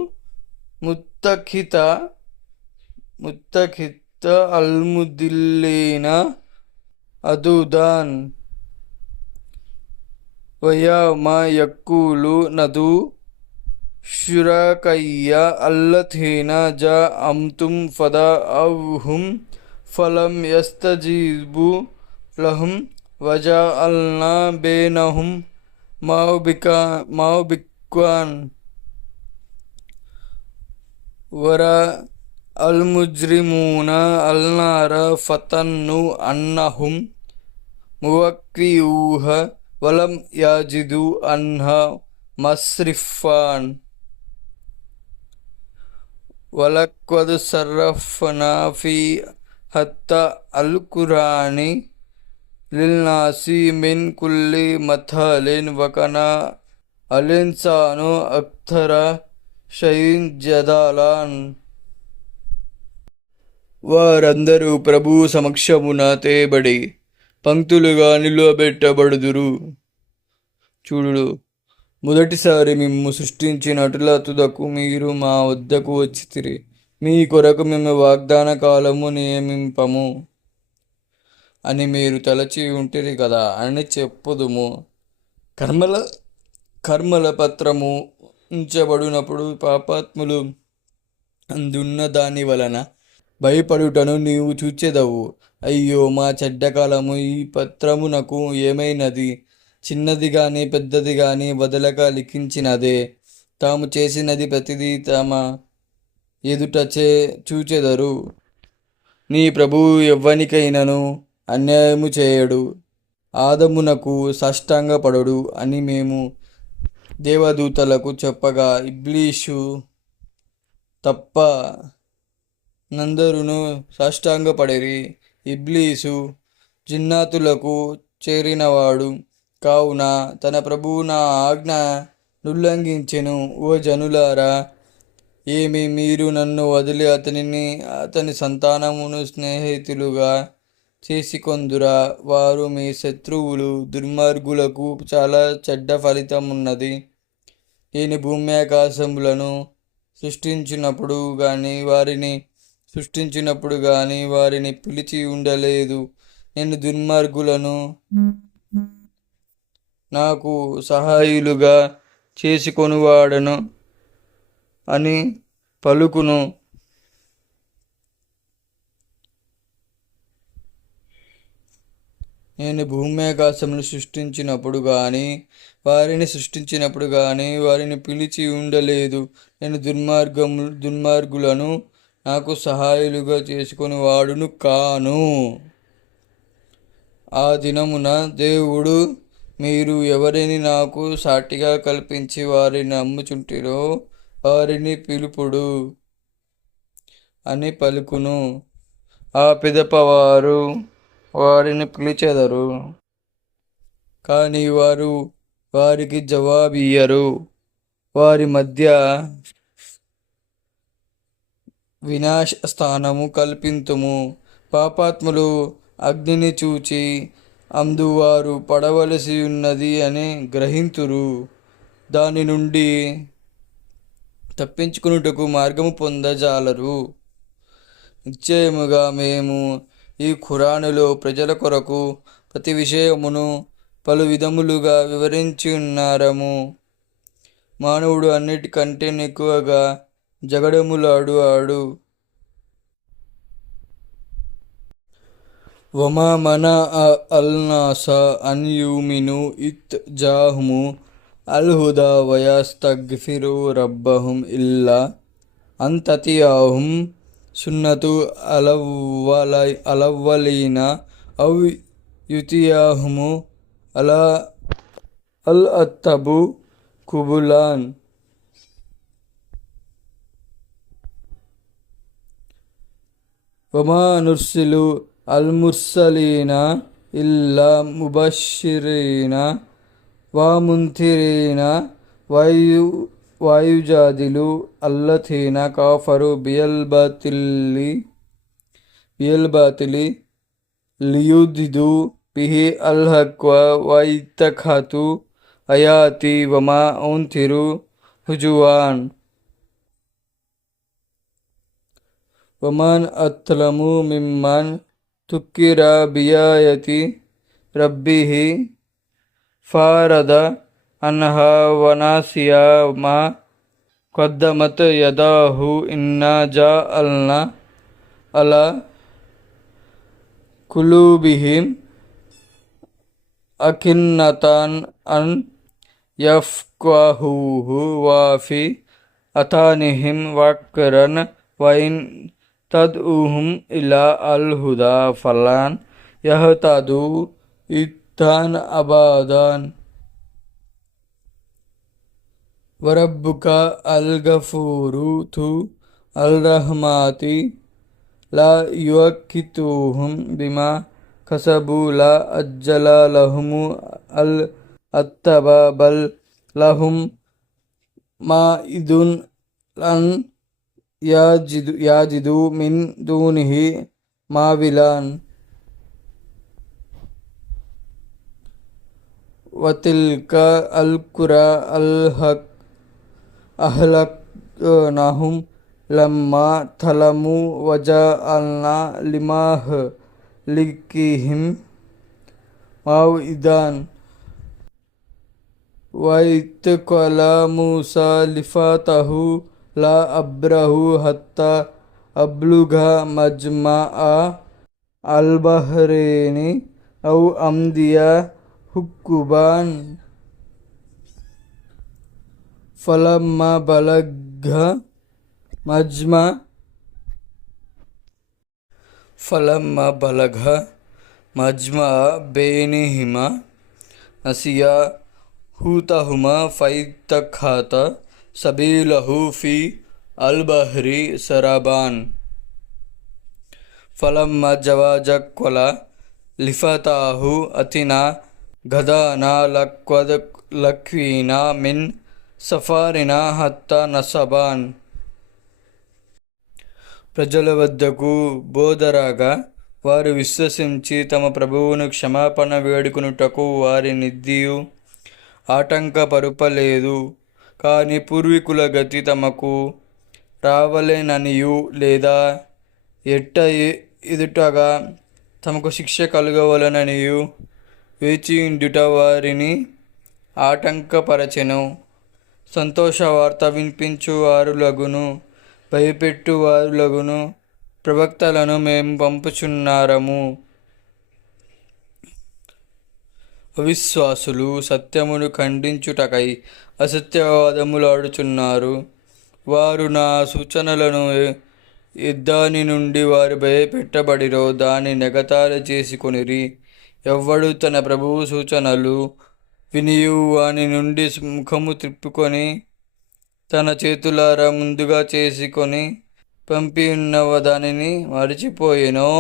ముత్తఖిత అల్ముదిల్లీనా అదుదాన్ వయా మా యక్కులు నదు షురకయ్య అల్లథీనా జా అమ్తుం ఫదా అవుహుం ఫలం యస్తజీబు లహుం వజా అల్నా బేనహుం మావుబిక్వాన్ వరా అల్ముజ్రిమూన అల్నార ఫతన్ను అన్నహుం మువక్కియూహ వలం యాజిదు అన్హా మస్రిఫాన్ వలక్వద్ సర్రఫ్నా ఫీ హత్త అల్కురాని లిల్నాసి మిన్ కుల్లి మథలిన్ వకనా అలిన్సాను అక్తర షయిన్ జదాలాన్. వారందరూ ప్రభు సమక్షమున తేబడి పంక్తులుగా నిలువబెట్టబడుదురు. చూడు, మొదటిసారి మిమ్ము సృష్టించినట్ల తుదకు మీరు మా వద్దకు వచ్చితిరి. మీ కొరకు మేము వాగ్దాన కాలము నియమింపము అని మీరు తలచి ఉంటిరి కదా అని చెప్పుదుము. కర్మల కర్మల పత్రము ఉంచబడినప్పుడు పాపాత్ములు అందున్న దాని వలన భయపడుటను నీవు చూచెదవు. అయ్యో మా చెడ్డకాలము, ఈ పత్రమునకు ఏమైనది? చిన్నది గాని పెద్దది గాని వదలక లిఖించినదే. తాము చేసినది ప్రతిదీ తమ ఎదుట చూచెదరు. నీ ప్రభువు ఎవ్వనికైనను అన్యాయము చేయడు, ఆదమునకు సాష్టాంగపడడు అని మేము దేవదూతలకు చెప్పగా ఇబ్లీషు తప్ప నందరును సాష్టాంగపడిరి. ఇబ్లీసు జిన్నాతులకు చేరినవాడు కావున తన ప్రభువు నా ఆజ్ఞ నుల్లంఘించెను. ఓ జనులారా, ఏమి మీరు నన్ను వదిలి అతనిని అతని సంతానమును స్నేహితులుగా చేసుకొందురా? వారు మీ శత్రువులు. దుర్మార్గులకు చాలా చెడ్డ ఫలితం ఉన్నది. నేను భూమి ఆకాశములను సృష్టించినప్పుడు కానీ వారిని పిలిచి ఉండలేదు. నేను దుర్మార్గులను నాకు సహాయులుగా చేసుకొనువాడను అని పలుకును. నేను భూమి ఆకాశములు సృష్టించినప్పుడు కానీ వారిని పిలిచి ఉండలేదు. నేను దుర్మార్గులను నాకు సహాయులుగా చేసుకొని వాడును కాను. ఆ దినమున దేవుడు, మీరు ఎవరిని నాకు సాటిగా కల్పించి వారిని నమ్ముచుంటిరో వారిని పిలుపుడు అని పలుకును. ఆ పిదప వారు వారిని పిలిచెదరు, కానీ వారు వారికి జవాబియ్యరు. వారి మధ్య వినాశ స్థానము కల్పింతుము. పాపాత్ములు అగ్నిని చూచి అందువారు పడవలసి ఉన్నది అని గ్రహింతురు. దాని నుండి తప్పించుకున్నటకు మార్గము పొందజాలరు. నిశ్చయముగా మేము ఈ ఖురానులో ప్రజల కొరకు ప్రతి విషయమును పలు విధములుగా వివరించి ఉన్నారము. మానవుడు అన్నిటికంటే ఎక్కువగా జగడములాడు. వమా మనా అల్నాస అన్ యూమిను ఇత్ జాహుము అల్హుదా వయస్తగ్ఫిరు రబ్బహుం ఇల్లా అంతతియాహుం సున్నతు అలవ్వలీన అవ్ యుతియాహుము అల్ అత్తబు కుబులాన్. వమా నుర్సిలు అల్ ముర్సలీన ఇల్లా ముబషిరీన వాముంతిరీన వాయుజాదిలు అల్లథీన కాఫరు బియల్బాతిలి లియుదిదు బిహి అల్హక్ వైతఖతు అయాతి వమా ఔంతిరు హుజువాన్. వమన్ అత్లము మిమ్మన్ తుక్కిరా బియాయతి రబ్బిహి ఫారద అన్హా వనాసియా మా కొద్దమత్ యదాహు ఇన్నా జాఅల్నా అలా కులూబిహిం అకిన్నతాన్ అన్ యఫ్కహూహు వాఫి అతానిహిం వక్రన్ వైన్ తద్ఊహుం ఇలా అల్ హుదా ఫలాన్ యహ్తదు ఇత్తాన్ అబాదాన్. వరబ్బుక అల్ గఫూరు తు అల్ రహమాతి లా యువక్కితుహుం బిమా కసబు లా అజ్జల లహుము అల్ అత్తబ బల్ లహుం మా ఇదున్ అన్ యాజిదు మిన్ దూనిహి మావిలాన్. వతిల్క అల్ కురా అహ్లక్నహుం లమ్మా తలము వజఅల్నా లిమాహ్ లికిహిం మౌఇదాన్ వఇద్ ఖలా మూసా లిఫతహు లా అబ్రహు హత్తా అబ్లుఘ మజ్మఅ అల్బహ్రైని ఔ అమ్దియా హుక్కుబాన్ ఫలమ్మా బలఘ మజ్మఅ బైనిహిమా నసియా హూతహుమా ఫైతఖత సబీలహు ఫీ అల్బహ్రి సరబాన్ ఫలమ్మా జవాజక్వల లిఫతాహు అతినా గదానా లక్వీనా మిన్ సఫారినా హత్తా నసబాన్. ప్రజల వద్దకు బోధరాగా వారు విశ్వసించి తమ ప్రభువును క్షమాపణ వేడుకొనుటకు వారి నిద్దియు ఆటంకపరుపలేదు. కాని పూర్వీకుల గతి తమకు రావలెననియు లేదా ఎదుటగా తమకు శిక్ష కలుగవలననియు వేచియుండుట వారిని ఆటంకపరచెను. సంతోషవార్త వినిపించువారులగును భయపెట్టువారులగును ప్రవక్తలను మేము పంపుచున్నారము. అవిశ్వాసులు సత్యమును ఖండించుటకై అసత్యవాదములాడుచున్నారు. వారు నా సూచనలను దాని నుండి వారు భయపెట్టబడిరో దాని నెగతాళి చేసుకొనిరి. ఎవ్వడు తన ప్రభువు సూచనలు వినియు వాని నుండి ముఖము త్రిప్పుకొని తన చేతులారా ముందుగా చేసుకొని పంపియున్న దానిని మరచిపోయెనో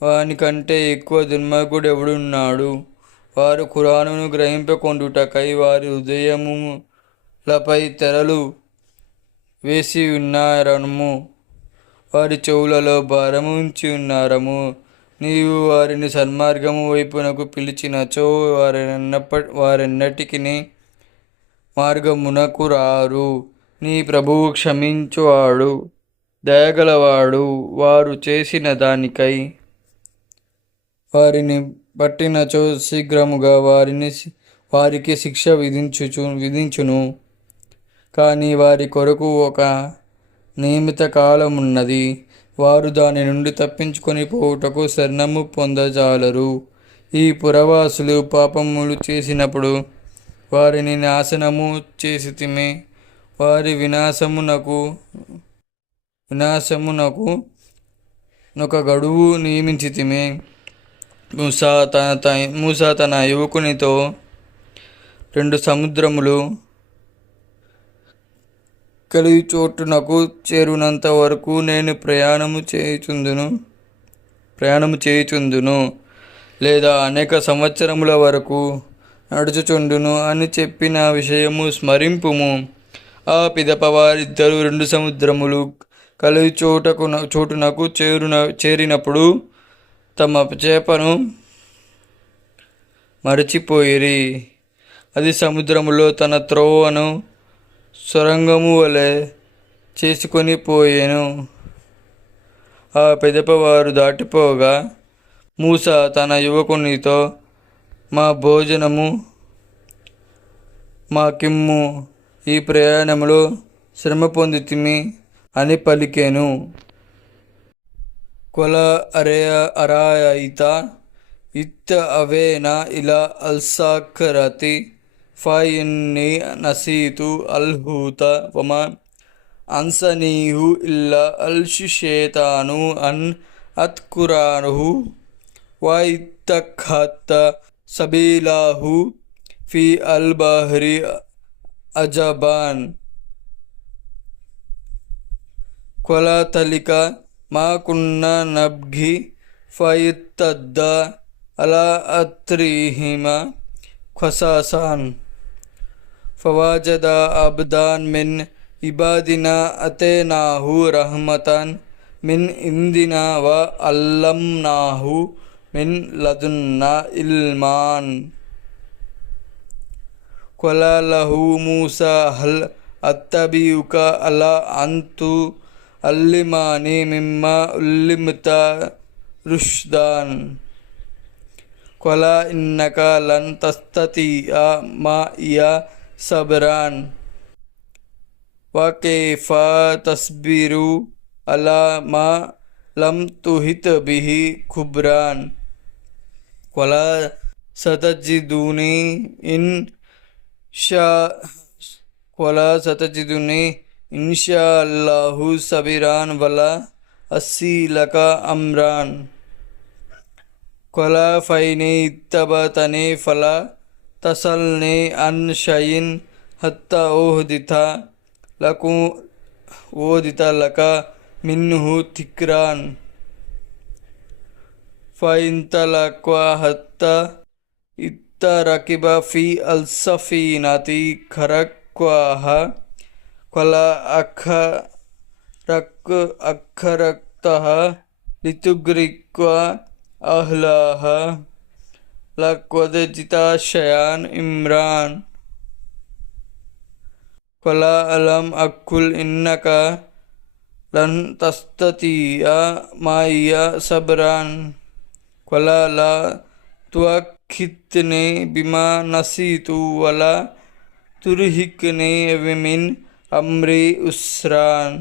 వాని కంటే ఎక్కువ దుర్మార్గుడెవడున్నాడు? వారు ఖురానును గ్రహింపకొండుటకై వారి హృదయములపై తెరలు వేసి ఉన్నారము, వారి చెవులలో భారము ఉంచి ఉన్నారము. నీవు వారిని సన్మార్గము వైపునకు పిలిచినచో వారెన్నటికి మార్గమునకు రారు. నీ ప్రభువు క్షమించువాడు, దయగలవాడు. వారు చేసిన దానికై వారిని పట్టినచో శీఘ్రముగా వారికి శిక్ష విధించును. కానీ వారి కొరకు ఒక నియమిత కాలమున్నది. వారు దాని నుండి తప్పించుకొని పోవుటకు శరణము పొందజాలరు. ఈ పురవాసులు పాపములు చేసినప్పుడు వారిని నాశనము చేసితిమి. వారి వినాశమునకు ఒక గడువు నియమించితిమి. మూసా తన యువకునితో 2 సముద్రములు కలిగి చోటునకు చేరునంత వరకు నేను ప్రయాణము చేయుచుందును లేదా అనేక సంవత్సరముల వరకు నడుచుచుండును అని చెప్పిన విషయము స్మరింపుము. ఆ పిదప వారిద్దరూ 2 సముద్రములు కలిగి చోటునకు చేరినప్పుడు తమ చేపను మరచిపోయిరి. అది సముద్రములో తన త్రోవను సొరంగము వలె చేసుకొని పోయెను. ఆ పెదపవారు దాటిపోగా మూసా తన యువకునితో, మా భోజనము మాకిమ్ము, ఈ ప్రయాణములో శ్రమ పొందితిమి అని పలికెను. కొల అరాయిత ఇత్ అవేనా ఇలా అల్సాఖరతి ఫయిన్ని నసీతు అల్హూత వమా అన్సనీహు ఇల్లా అల్షిషేతాను అన్ అత్కురానుహు వైతఖత సబీలాహు ఫీ అల్బహ్రి అజబాన్. కొలతలిక మాకున్న నబ్ఘి ఫయిత్తద్ద అలా అత్రిహిమ ఖసాసాన్ ఫవాజదా అబ్దాన్ మిన్ ఇబాదినా అతేనాహు రహ్మతన్ మిన్ ఇందినా వ అల్లంనాహు మిన్ లదున్నా ఇల్మాన్. కొలలహు మూసా హల్ అత్తబియుక అలా అంతు అల్లిమాని మిమ్మ ఉల్లిమిత రుష్దాన్ కొల ఇన్నక లన్ తస్తతియ మా ఇయ సబరాన్ వకేఫా తస్బిరు అలా మా లం తుహిత్ బిహి ఖుబ్రాన్ కొల సతజిదుని ఇన్ షా కొల సతజిదుని ఇన్షా అల్లాహు సబిరాన్ వల అస్సీలక అమ్రాన్ కొల ఫైని ఇత్తబతని ఫల తసల్ని అన్ షయిన్ హత్త ఓదిత లక మిన్హు తిక్రాన్ ఫైంతలక్వ హత్త ఇత్తరకిబ ఫీ అల్సఫీనతి ఖరక్వాహ కొల అఖరక్తః లితుగ్రిక్వ అహ్లాహ లక్వదజితాశయాన్ ఇమ్రాన్ కొల అలం అక్కుల్ ఇన్నక లం తస్తతియ మాయ సబ్రాన్ కొల లా తువఖిత్ని బిమా నసీతు వల తుర్హిక్ని మిన్ అమ్రి ఉస్రాన్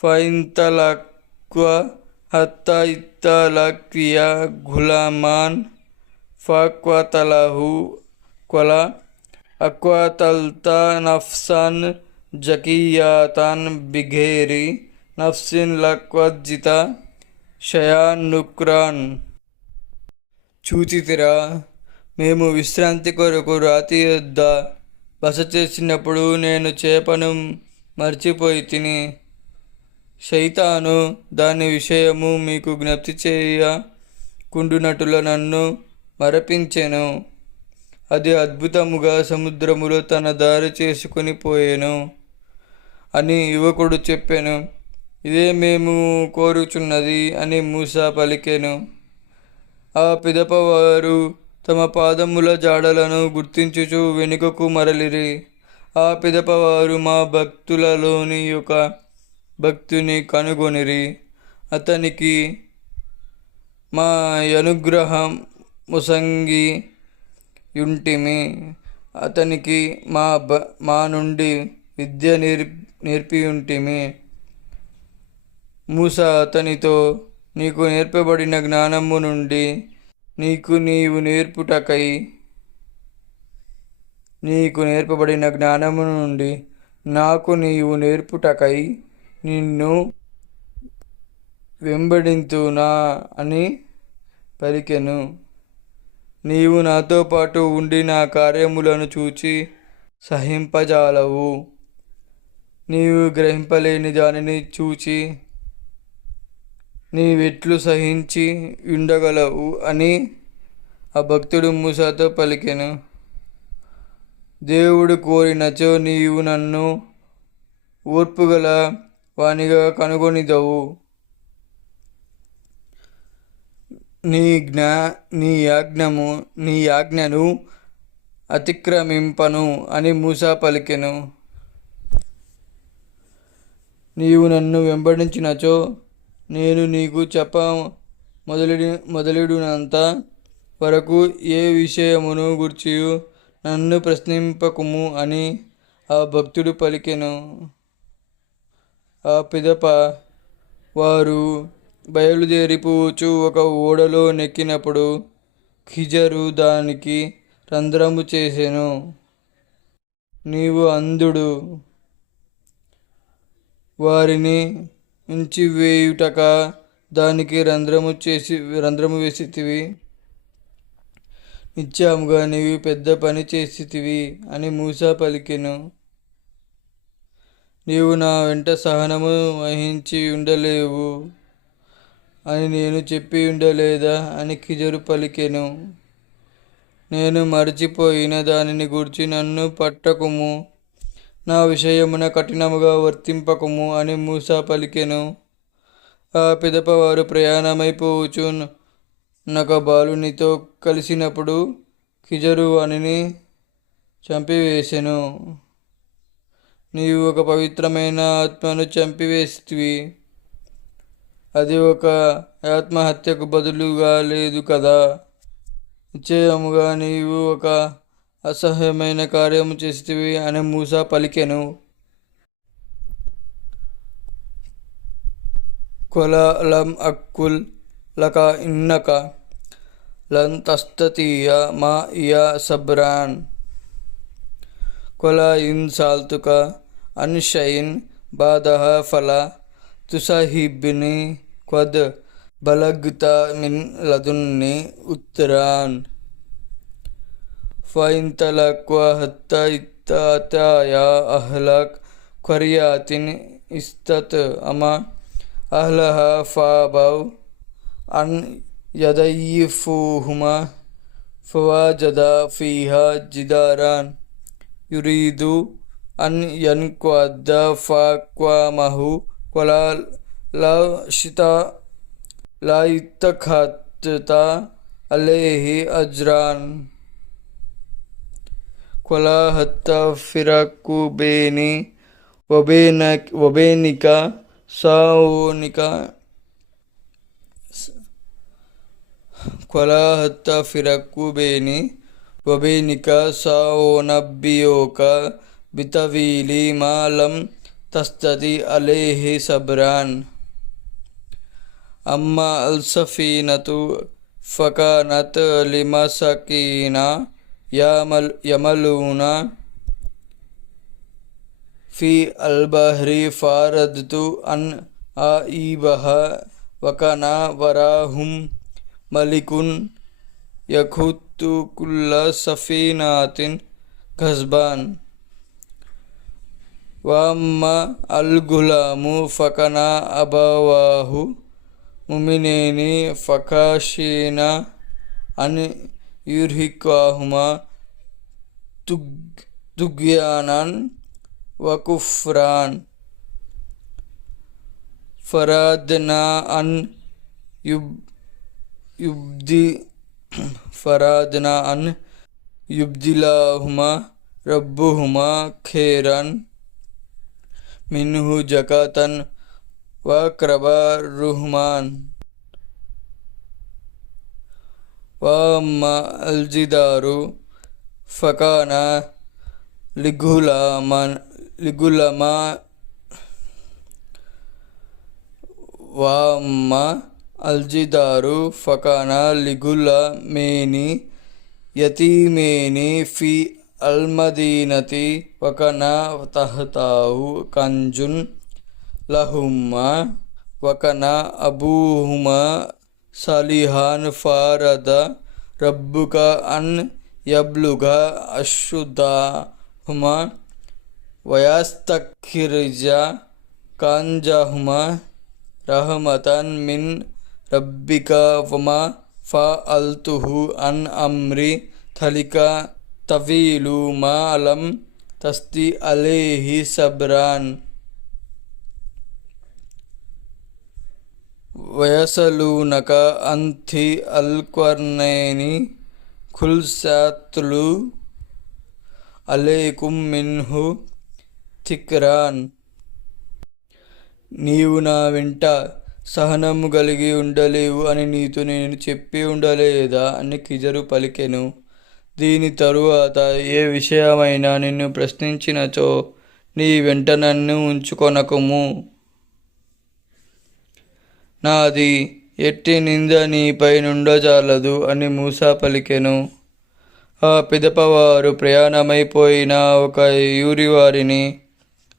ఫైంతలక్వ హత్త ఇత్తలక్వియ గులామాన్ ఫక్వతలహు కొల అక్వతల్త నఫ్సన్ జకియాతన్ బిఘేరి నఫ్సిన్ లక్వజిత షయాన్ నుక్రాన్ చూచితిరా, మేము విశ్రాంతి కొరకు రాతి యొద్ద బస చేసినప్పుడు నేను చేపను మర్చిపోయి తిని శైతాను దాని విషయము మీకు జ్ఞప్తి చేయకుండునటుల నన్ను మరపించెను. అది అద్భుతముగా సముద్రములో తన దారి చేసుకుని పోయెను అని యువకుడు చెప్పెను. ఇదే మేము కోరుచున్నది అని మూసా పలికెను. ఆ పిదప వారు తమ పాదముల జాడలను గుర్తించుచు వెనుకకు మరలిరి. ఆ పిదప వారు మా భక్తులలోని ఒక భక్తుని కనుగొనిరి. అతనికి మా అనుగ్రహం ముసంగి యుంటిమి. అతనికి మా నుండి విద్య నేర్పియుంటిమి. మూసా అతనితో, నీకు నేర్పబడిన జ్ఞానము నుండి నీకు నేర్పబడిన జ్ఞానము నుండి నాకు నీవు నేర్పుటకై నిన్ను వెంబడింతునా అని పలికెను. నీవు నాతో పాటు ఉండి నా కార్యములను చూచి సహింపజాలవు. నీవు గ్రహింపలేని దానిని చూచి నీవెట్లు సహించి ఉండగలవు అని ఆ భక్తుడు మూసాతో పలికెను. దేవుడు కోరినచో నీవు నన్ను ఓర్పుగల వానిగా కనుగొనిదవు. నీ ఆజ్ఞను అతిక్రమింపను అని మూసా పలికెను. నీవు నన్ను వెంబడించినచో నేను నీకు మొదలెడునంత వరకు ఏ విషయమును గూర్చియు నన్ను ప్రశ్నింపకుము అని ఆ భక్తుడు పలికెను. ఆ పిదప వారు బయలుదేరిపోవచ్చు ఒక ఓడలో నెక్కినప్పుడు ఖిజరు దానికి రంధ్రము చేసెను. నీవు అంధుడు వారిని ఉంచివేయుటక దానికి రంధ్రము వేసితివి. నిశ్చయముగా నీవు పెద్ద పని చేసితివి అని మూసా పలికెను. నీవు నా వెంట సహనము వహించి ఉండలేవు అని నేను చెప్పి ఉండలేదా అని ఖిజరు పలికెను. నేను మరచిపోయిన దానిని గూర్చి నన్ను పట్టకుము, నా విషయమున కఠినముగా వర్తింపకుము అని మూసా పలికెను. ఆ పిదప వారు ప్రయాణమైపోవచ్చు నొక బాలునితో కలిసినప్పుడు ఖిజరు వానిని చంపివేసెను. నీవు ఒక పవిత్రమైన ఆత్మను చంపివేస్తివి. అది ఒక ఆత్మహత్యకు బదులుగా లేదు కదా. నిశ్చయముగా నీవు ఒక అసహ్యమైన కార్యము చేసితివి అని మూసా పలికెను. కొల లం అక్కుల్ లక ఇన్నక లం తస్తతీయ మా ఇయ సబ్రాన్ కొల ఇన్ సాల్తుక అన్షయిన్ బాదహ ఫల తుసహిబ్ని క్వద్ బలగ్త మిన్ లదున్ని ఉత్తరాన్ ఫైంతలక్వ హత్త ఇత్తాయ అహ్లక్ క్వర్యాతిన్ ఇస్తత్ అమ అహ్లహ ఫాబవ్ అన్ యదయ్యిఫూహుమ ఫవాజద ఫీహా జిదారాన్ యురీదు అన్ యన్క్వద్ద ఫక్వమహు కొలా లషిత లాయిత్తఖత్త అలేహి అజ్రాన్ కొలా హత్త ఫిరకుబేని వబేనిక సాఓనిక కొలా హత్త ఫిరకుబేని వబేనిక సాఓనబ్బియోక బితవీలి మాలం తస్తది అలేహి సబ్రాన్ అమ్మ అల్సఫీనతు ఫకానత్ లిమసకీనా యమలూన ఫీ అల్బహ్రి ఫారద్తు అన్ ఆయిబహ వకనా వరాహుం మలికున్ యఖుత్తు కుల్ల సఫీనాతిన్ ఘస్బాన్ వమ్మ అల్గులాము ఫకనా అబవాహు ముమినేని ఫకాషీన అన్ యుర్హికాహుమా తుగ్యానన్ వకుఫ్రాన్ ఫరాద్నా అన్ యుబ్దిలాహుమా రబ్బుహుమా ఖేరన్ మిన్హు జకాతన్ వక్రబరుహ్మాన్ వమ్మ అల్జిదారు ఫకానా లిగులమా వమ్మ అల్జిదారు ఫకానా లిగులమేని యతీమేని ఫీ అల్మదీనతి వకనా తహతాహు కంజున్ లహుమ్మా వకనా అబూహుమా సలిహాన్ ఫారద రబ్బుక అన్ యబ్లుగ అశుద్ధాహుమా వయస్తఖిర్జ కాంజాహుమా రహమతన్ మిన్ రబ్బిక వమా ఫఅల్తుహు అన్ అమ్రి థలిక తవీలు మాలం తస్తి అలేహి సబ్రాన్ వయసలూనక అంథి అల్క్వర్నైని ఖుల్సాత్లు అలేకుం మిన్హు తిక్రాన్ నీవు నా వెంట సహనము కలిగి ఉండలేవు అని నీతో నేను చెప్పి ఉండలేదా అని కిజరు పలికెను. దీని తరువాత ఏ విషయమైనా నిన్ను ప్రశ్నించినచో నీ వెంట నన్ను ఉంచుకొనకుము. నాది ఎట్టి నింద నీపై నుండజాలదు అని మూసా పలికెను. ఆ పిదపవారు ప్రయాణమైపోయిన ఒక యూరివారిని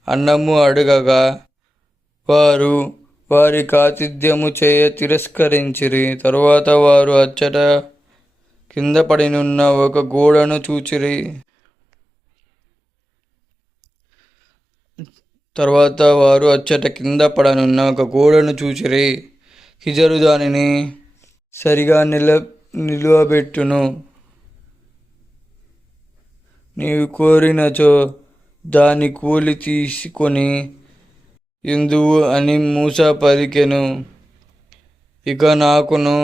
అన్నము అడగగా వారు వారి ఆతిథ్యము చేయ తిరస్కరించిరి. తరువాత వారు అచ్చట కింద పడినున్న ఒక గోడను చూచిరి. హిజరు దానిని సరిగా నిలువబెట్టును. నీవు కోరినచో దాని కూలి తీసుకొని ఇందువు అని మూసా పలికెను. ఇక నాకును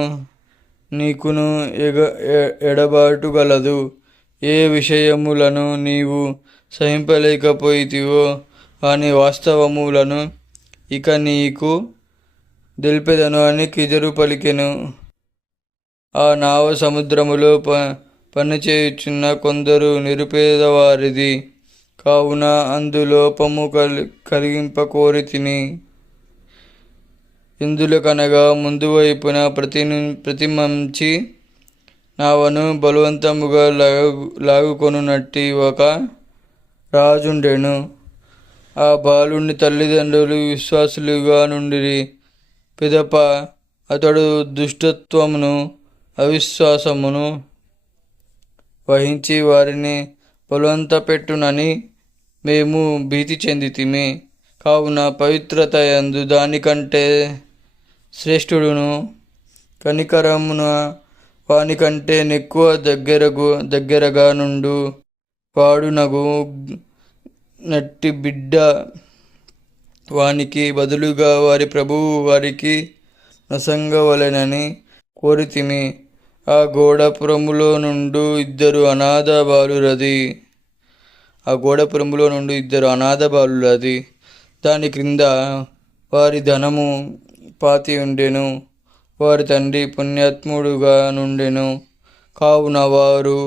నీకును ఎడబాటు గలదు. ఏ విషయములను నీవు సహింపలేకపోయితివో అని వాస్తవములను ఇక నీకు తెలిపెదను అని కిజరు పలికెను. ఆ నావ సముద్రములో పనిచేయుచున్న కొందరు నిరుపేదవారిది కావున అందులోపము కలిగింపకోరితిని. ఎందులకనగా ముందు వైపున ప్రతిమంచి నావను బలవంతముగా లాగుకొనున్నట్టి ఒక రాజుండెను. ఆ బాలుని తల్లిదండ్రులు విశ్వాసులుగా నుండిరి. పిదప అతడు దుష్టత్వమును అవిశ్వాసమును వహించి వారిని బలవంతపెట్టునని మేము భీతి చెందితిమి. కావున పవిత్రత యందు దానికంటే శ్రేష్ఠుడును కనికరమున వానికంటే నెక్కువ దగ్గరగా నుండు వాడునగు నట్టి బిడ్డ వానికి బదులుగా వారి ప్రభువు వారికి నసంగవలెనని కోరితిమి. ఆ గోడపురములో నుండి ఇద్దరు అనాథ బాలురది. దాని క్రింద వారి ధనము పాతి ఉండెను. వారి తండ్రి పుణ్యాత్ముడుగా నుండెను. కావున వారు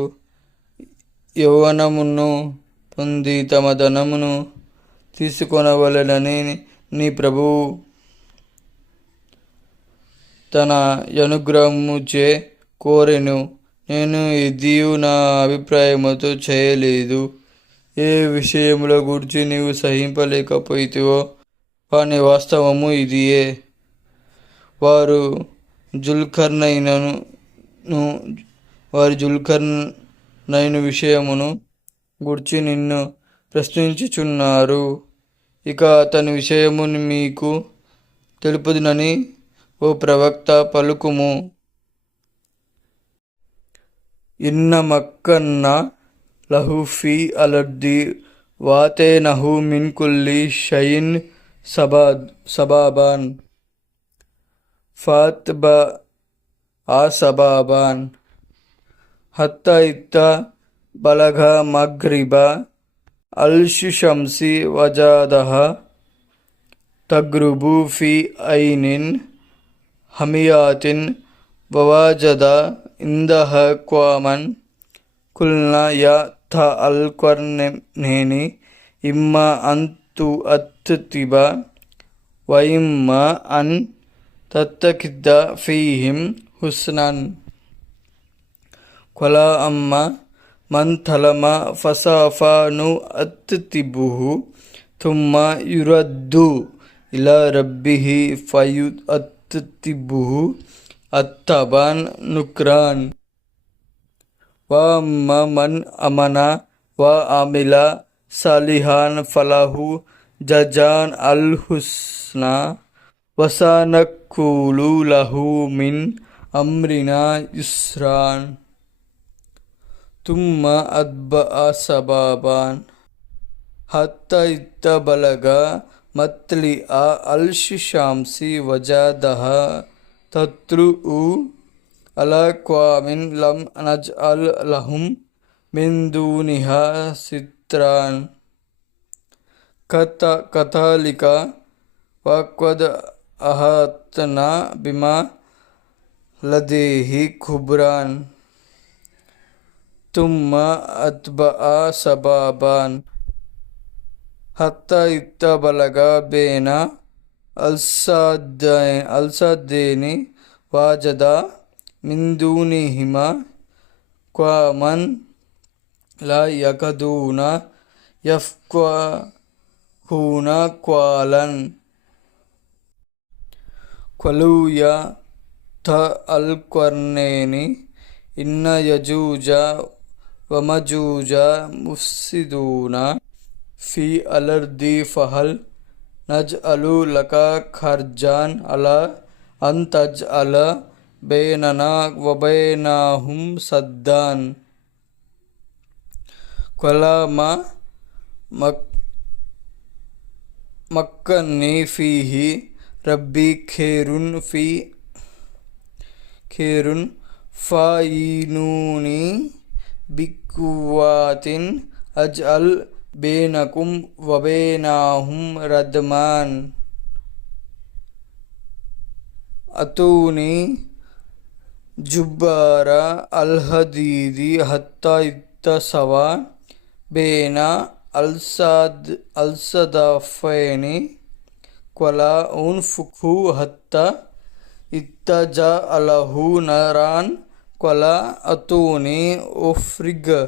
యౌవనమును పొంది తమ ధనమును తీసుకొనవలెనని నీ ప్రభువు తన అనుగ్రహముచే కోరెను. నేను ఇదియు నా అభిప్రాయముతో చేయలేదు. ఏ విషయముల గురించి నీవు సహింపలేకపోయితివో వాని వాస్తవము ఇదియే. వారు జుల్కర్నైను విషయమును గురించి నిన్ను ప్రశ్నించుచున్నారు. ఇక అతని విషయము మీకు తెలుపుదునని ఓ ప్రవక్త పలుకుము. ఇన్న మక్కన్న లహు ఫీ అలర్ది వాతేనహు మిన్ కుల్లి షయిన్ సబాబాన్ ఫాత్బ ఆ సబాబాన్ హత్త ఇత్త బలగ మగ్రిబ అల్షుషంసి వజాదహ తగ్రుబు ఫీ ఐనిన్ హమియాతిన్ వవాజద ఇందహ క్వామన్ కుల్నా యా థ అల్క్వర్నేని ఇమ్మ అంతు అత్తిబ వయిమ్మ అన్ తత్తకిద్ద ఫీహిం హుస్నన్ కొలా అమ్మ మంథలమ ఫసాఫాను అత్తిబుహు తుమ్మ యురద్దు ఇలా రబ్బిహి ఫయు అత్తిబుహు అత్తబాన్ నుక్రాన్ వా అమ్మ మన్ అమన వా ఆమిల సాలిహాన్ ఫలహు జజాన్ అల్ హుస్నా వసానక్కులు లహు మిన్ అమ్రినా యుస్రాన్ తుమ్మ అద్బఅ సబాబాన్ హత్త ఇత్త బలగ మత్లిఅ అల్షుషాంసి వజాదహ తత్రుఉ అలా క్వామిన్ లం నజ్అల్ లహుం మిన్ దూనిహా సిత్రాన్ కథాలిక వక్వద్ అహత్నా బిమా లదేహి ఖుబ్రాన్ తుమ్మ అత్బఅ సబాబాన్ హత్త ఇత్త బలగ బేన అల్సదేని వాజద మిన్ దూనిహిమా క్వామన్ లా యకదూన యఫ్కహూన క్వాలన్ క్వలుయ థ అల్క్వర్నేని ఇన్న యజూజ వమజూజ ముఫ్సిదూన ఫీ అలర్ది ఫహల్ నజ్అలు లక ఖర్జాన్ అలా అంతజ్ అల బేననా వబైనాహుం సద్దాన్ కొలామ మక్కన్ని ఫీహి రబ్బీ ఖేరున్ ఫాయినూని బిక్కువాతిన్ అజ్అల్ బేనకుం వబేనాహుం రద్మాన్ అతూని జుబ్బార అల్హదీది హత్తా ఇత్తసవా బేన అల్సదఫైని క్వలా ఉన్ఫుఖు హత్తా ఇత్తజ అలహు నరాన్ క్వలా అతూని ఉఫ్రిగ్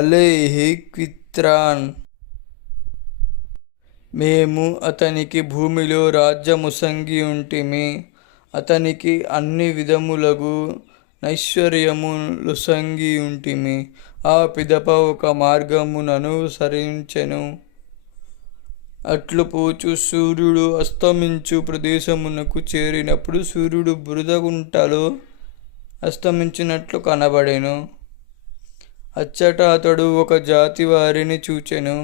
అలేహి క్విత్రాన్. మేము అతనికి భూమిలో రాజ్యముసంగి ఉంటిమి, అతనికి అన్ని విధములగు నైశ్వర్యము లొసంగి ఉంటిమి. ఆ పిదప ఒక మార్గముననుసరించెను. అట్లు పోచు సూర్యుడు అస్తమించు ప్రదేశమునకు చేరినప్పుడు సూర్యుడు బురదగుంటలో అస్తమించినట్లు కనబడెను. అచ్చట అతడు ఒక జాతి వారిని చూచెను.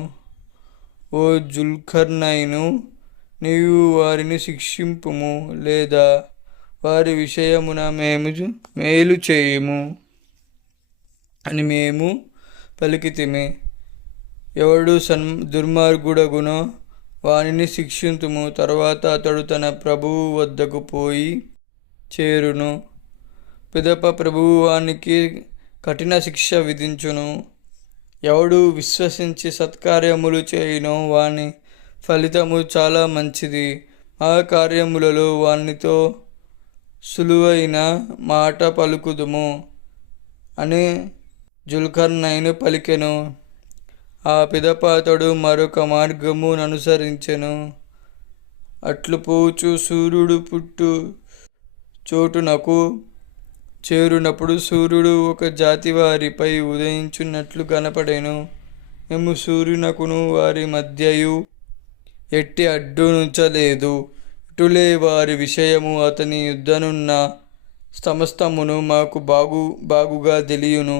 ఓ జుల్కర్నైను, నీవు వారిని శిక్షింపుము, లేదా వారి విషయమున మేము మేలు చేయుము అని మేము పలికితిమి. ఎవడు దుర్మార్గుడగునో వానిని శిక్షింతుము. తర్వాత అతడు తన ప్రభువు వద్దకు పోయి చేరును. పిదప ప్రభువు వానికి కఠిన శిక్ష విధించును. ఎవడు విశ్వసించి సత్కార్యములు చేయునో వాని ఫలితము చాలా మంచిది. ఆ కార్యములలో వానితో సులువైన మాట పలుకుదుము అని జుల్కర్నైను పలికెను. ఆ పిదప అతడు మరొక మార్గముననుసరించెను. అట్లు పోచు సూర్యుడు పుట్టు చోటునకు చేరునప్పుడు సూర్యుడు ఒక జాతి వారిపై ఉదయించున్నట్లు కనపడెను. మేము సూర్యునకును వారి మధ్యయు ఎట్టి అడ్డునుంచలేదు. ఇటులే వారి విషయము అతని యుద్ధనున్న సమస్తమును మాకు బాగుగా తెలియను.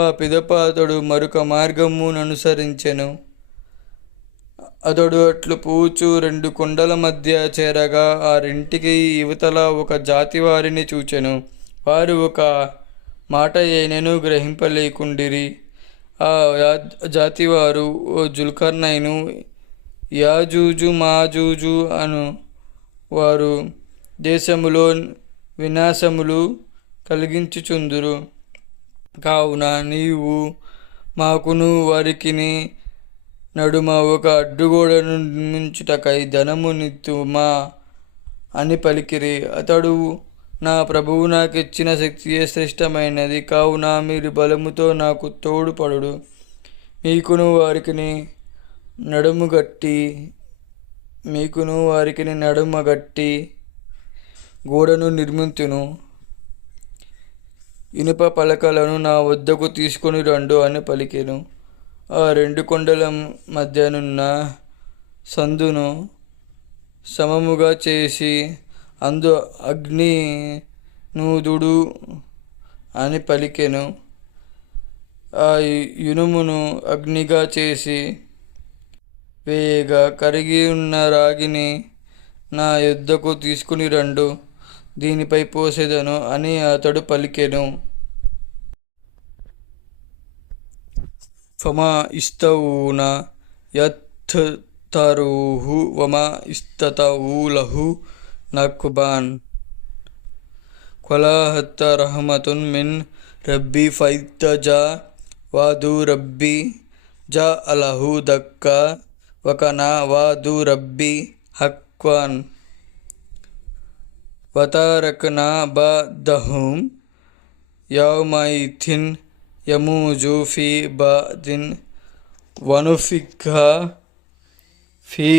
ఆ పిదప అతడు మరొక మార్గముననుసరించెను. అతడు అట్లు పోచు 2 కొండల మధ్య చేరగా ఆ రెంటికి యువతల ఒక జాతి వారిని చూచెను. వారు ఒక మాట అయినను గ్రహింపలేకుండిరి. ఆ జాతివారు, ఓ జుల్కర్నైను, యాజూజు మాజూజు అను వారు దేశములో వినాశములు కలిగించుచుందురు. కావున నీవు మాకును వారికిని నడుమ ఒక అడ్డుగోడను నిర్మించుటకై ధనమునిత్తుమా అని పలికిరి. అతడు, నా ప్రభువు నాకిచ్చిన శక్తియే శ్రేష్టమైనది, కావున మీరు బలముతో నాకు తోడుపడుడు. మీకును వారికిని నడుమగట్టి గోడను నిర్మింతును. ఇనుప పలకలను నా వద్దకు తీసుకొని రండు అని పలికెను. ఆ 2 కొండల మధ్యనున్న సందును సమముగా చేసి అందు అగ్ని నూదుడు అని పలికెను. ఆ ఇనుమును అగ్నిగా చేసి వేయగా కరిగి ఉన్న రాగిని నా యొద్దకు తీసుకుని రండు, దీనిపై పోసెదను అని అతడు పలికెను. ఫమా ఇస్తఊన యత్తరుహు వమా ఇస్తతఊలహు నక్బాన్ క్వలాహత్త రహమతున్ మిన్ రబ్బీ ఫైత్తజా వాదు రబ్బీ జా అలహు దక్కా వకనా వాదు రబ్బీ హక్వాన్ వతారక్నా బదహుం యౌమైథిన్ యమూజు ఫీ బదిన్ వనుఫిక్హా ఫీ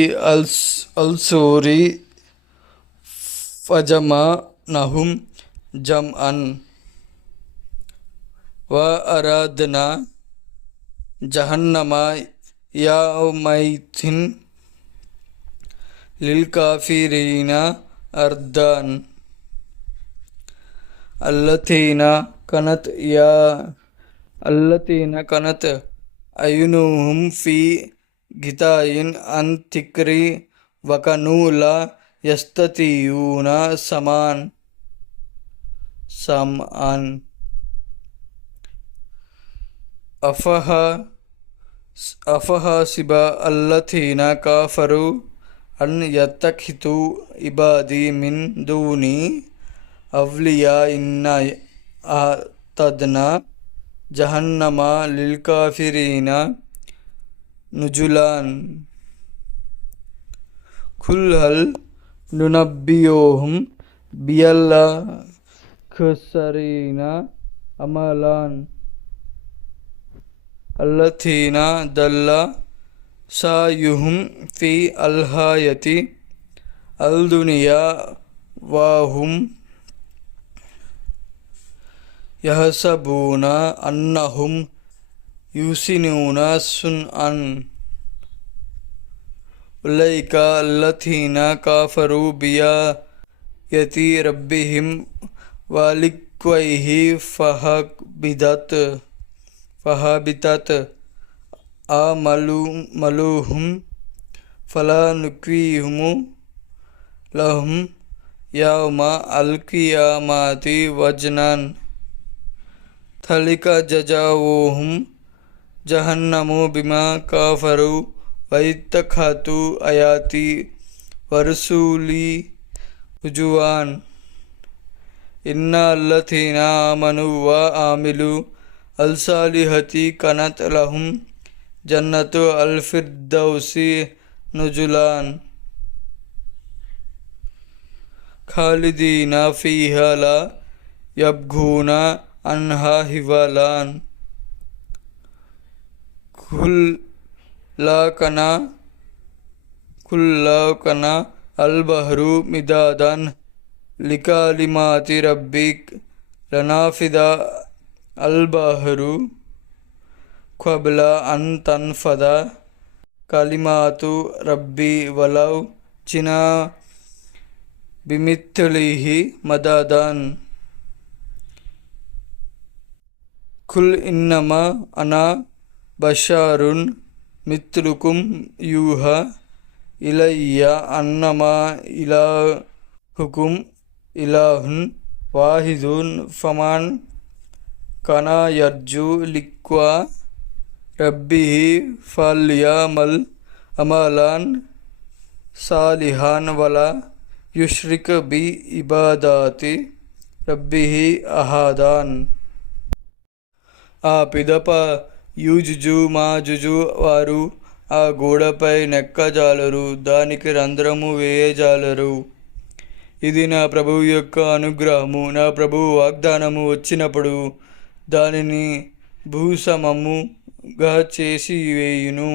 అల్సూరి ఫజమా నహుం జమ్అన్ వ అరాద్నా జహన్నమ యౌమైథిన్ లిల్కాఫిరీన అర్దాన్ అల్లతీన కనత్ అయునుహుం ఫీ గితాయిన్ అన్ తిక్రి వకనూ లా యస్తతీయూన సమఅన్ అఫహసిబ అల్లథీన కాఫరు అన్ యత్తఖితు ఇబాది మిన్ దూని అవ్లియా ఇన్న అతద్నా జహన్నమ లిల్కాఫిరీన నుజులాన్. ఖుల్ హల్ నునబ్బియోహుం బియల్ల ఖసరీన అమలాన్ అల్లథీన దల్ల సాయుహుం ఫీ అల్హాయతి అల్దునియా వాహుం యహసబూన అన్నహుం యుసినూన సున్అన్. ఉలైక అల్లథీన కాఫరు బియాయతి రబ్బిహిం వాలిక్వైహి ఫహబితత్ మలుహుం ఫలా నుక్వీహుము లహుం యౌమ అల్కియామతి వజ్నాన్. థలిక జజాఓహుం జహన్నము బిమా కాఫరు వైత్తఖతు అయాతి వరుసూలి హుజువాన్. ఇన్న అల్లథీన ఆమను వ ఆమిలు అల్సాలిహతి కనత్ లహుం జన్నతు అల్ఫిర్దౌసి నుజులాన్ ఖాలిదీన ఫీహా లా యబ్ఘూన అన్హా హివలాన్. కుల్లాకన అల్బహరు మిదాదన్ లికాలిమాతి రబ్బిక్ లనాఫిదా అల్బహరు క్వబ్ల అన్ తన్ఫద కలిమాతు రబ్బి వలౌ చినా బిమిత్లిహి మదదన్. కుల్ ఇన్నమా అనా బషారున్ మిత్రుకుం యూహా ఇలయ్య అన్నమా ఇలాహుకుం ఇలాహున్ వాహిదున్ ఫమన్ కనా యర్జు లిక్వా రబ్బిహి ఫల్యమల్ అమలాన్ సాలిహాన్ వలా యుష్రిక్ బి ఇబాదాతి రబ్బిహి అహాదాన్. ఆ పిదప యూజుజు మాజుజు వారు ఆ గోడపై నెక్కజాలరు, దానికి రంధ్రము వేయజాలరు. ఇది నా ప్రభువు యొక్క అనుగ్రహము. నా ప్రభువు వాగ్దానము వచ్చినప్పుడు దానిని భూసమముగా చేసి వేయును.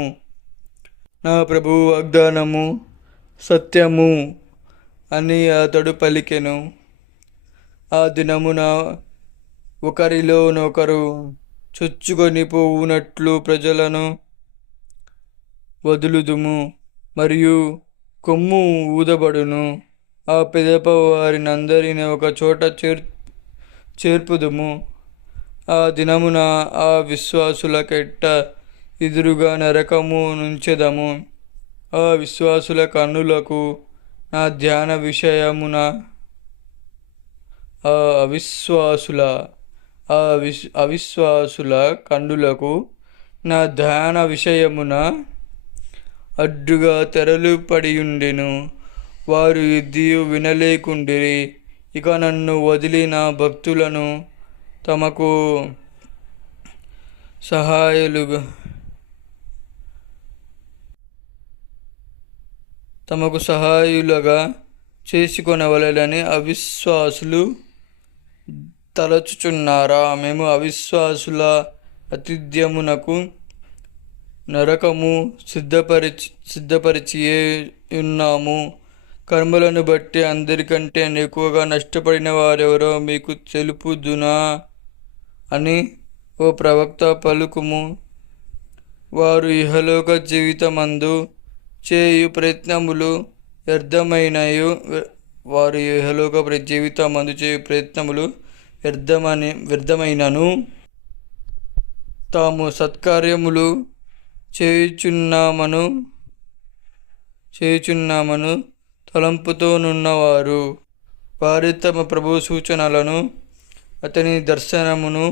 నా ప్రభువు వాగ్దానము సత్యము అని అతడు పలికెను. ఆ దినమున ఒకరిలోనొకరు చొచ్చుకొని పోవునట్లు ప్రజలను వదులుదుము మరియు కొమ్ము ఊదబడును. ఆ పిదప వారినందరిని ఒక చోట చేర్పుదుము. ఆ దినమున ఆ విశ్వాసుల కెట్ట ఎదురుగా నరకము నుంచెదము. ఆ విశ్వాసుల కన్నులకు నా ధ్యాన విషయమున అవిశ్వాసుల కన్నులకు నా ధ్యాన విషయమున అడ్డుగా తెరలు పడియుండెను. వారు ఎద్దియు వినలేకుండిరి. ఇక నన్ను వదిలి నా భక్తులను తమకు సహాయులుగా చేసుకొనవలెనని అవిశ్వాసులు తలచుచున్నారా? మేము అవిశ్వాసుల అతిథ్యమునకు నరకము సిద్ధపరిచియే ఉన్నాము. కర్మలను బట్టి అందరికంటే ఎక్కువగా నష్టపడిన వారెవరో మీకు తెలుపుదునా అని ఓ ప్రవక్త పలుకుము. వారు ఇహలోక జీవితమందు చేయు ప్రయత్నములు వ్యర్థమైనను తాము సత్కార్యములు చేయుచున్నామను తలంపుతోనున్నవారు. వారి తమ ప్రభు సూచనలను అతని దర్శనమును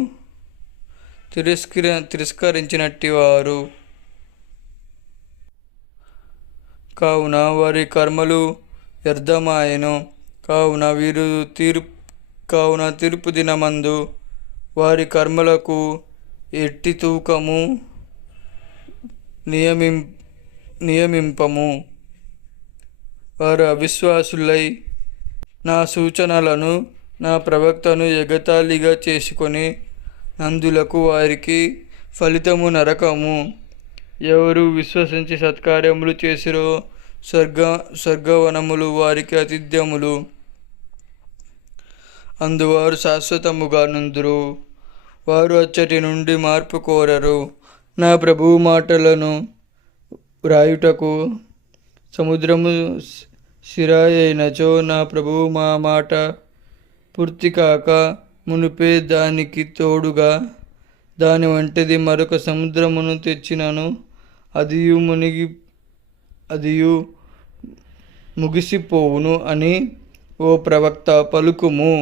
తిరస్కరించినట్టి వారు. కావున వారి కర్మలు వ్యర్థమాయెను. కావున తీర్పు దినమందు వారి కర్మలకు ఎట్టి తూకము నియమింపము. వారు అవిశ్వాసులై నా సూచనలను, నా ప్రవక్తను ఎగతాళిగా చేసుకొని నందులకు వారికి ఫలితము నరకము. ఎవరు విశ్వసించి సత్కార్యములు చేసిరో స్వర్గవనములు వారికి ఆతిథ్యములు, అందువారు శాశ్వతముగా నుందురు. వారు అచ్చటి నుండి మార్పు కోరరు. నా ప్రభువు మాటలను వ్రాయుటకు సముద్రము సిరాయైనచో, నా ప్రభువు మా మాట పూర్తి కాక మునుపే దానికి తోడుగా దాని వంటిది మరొక సముద్రమును తెచ్చినను అదియు ముగిసిపోవును అని ఓ ప్రవక్త పలుకుము.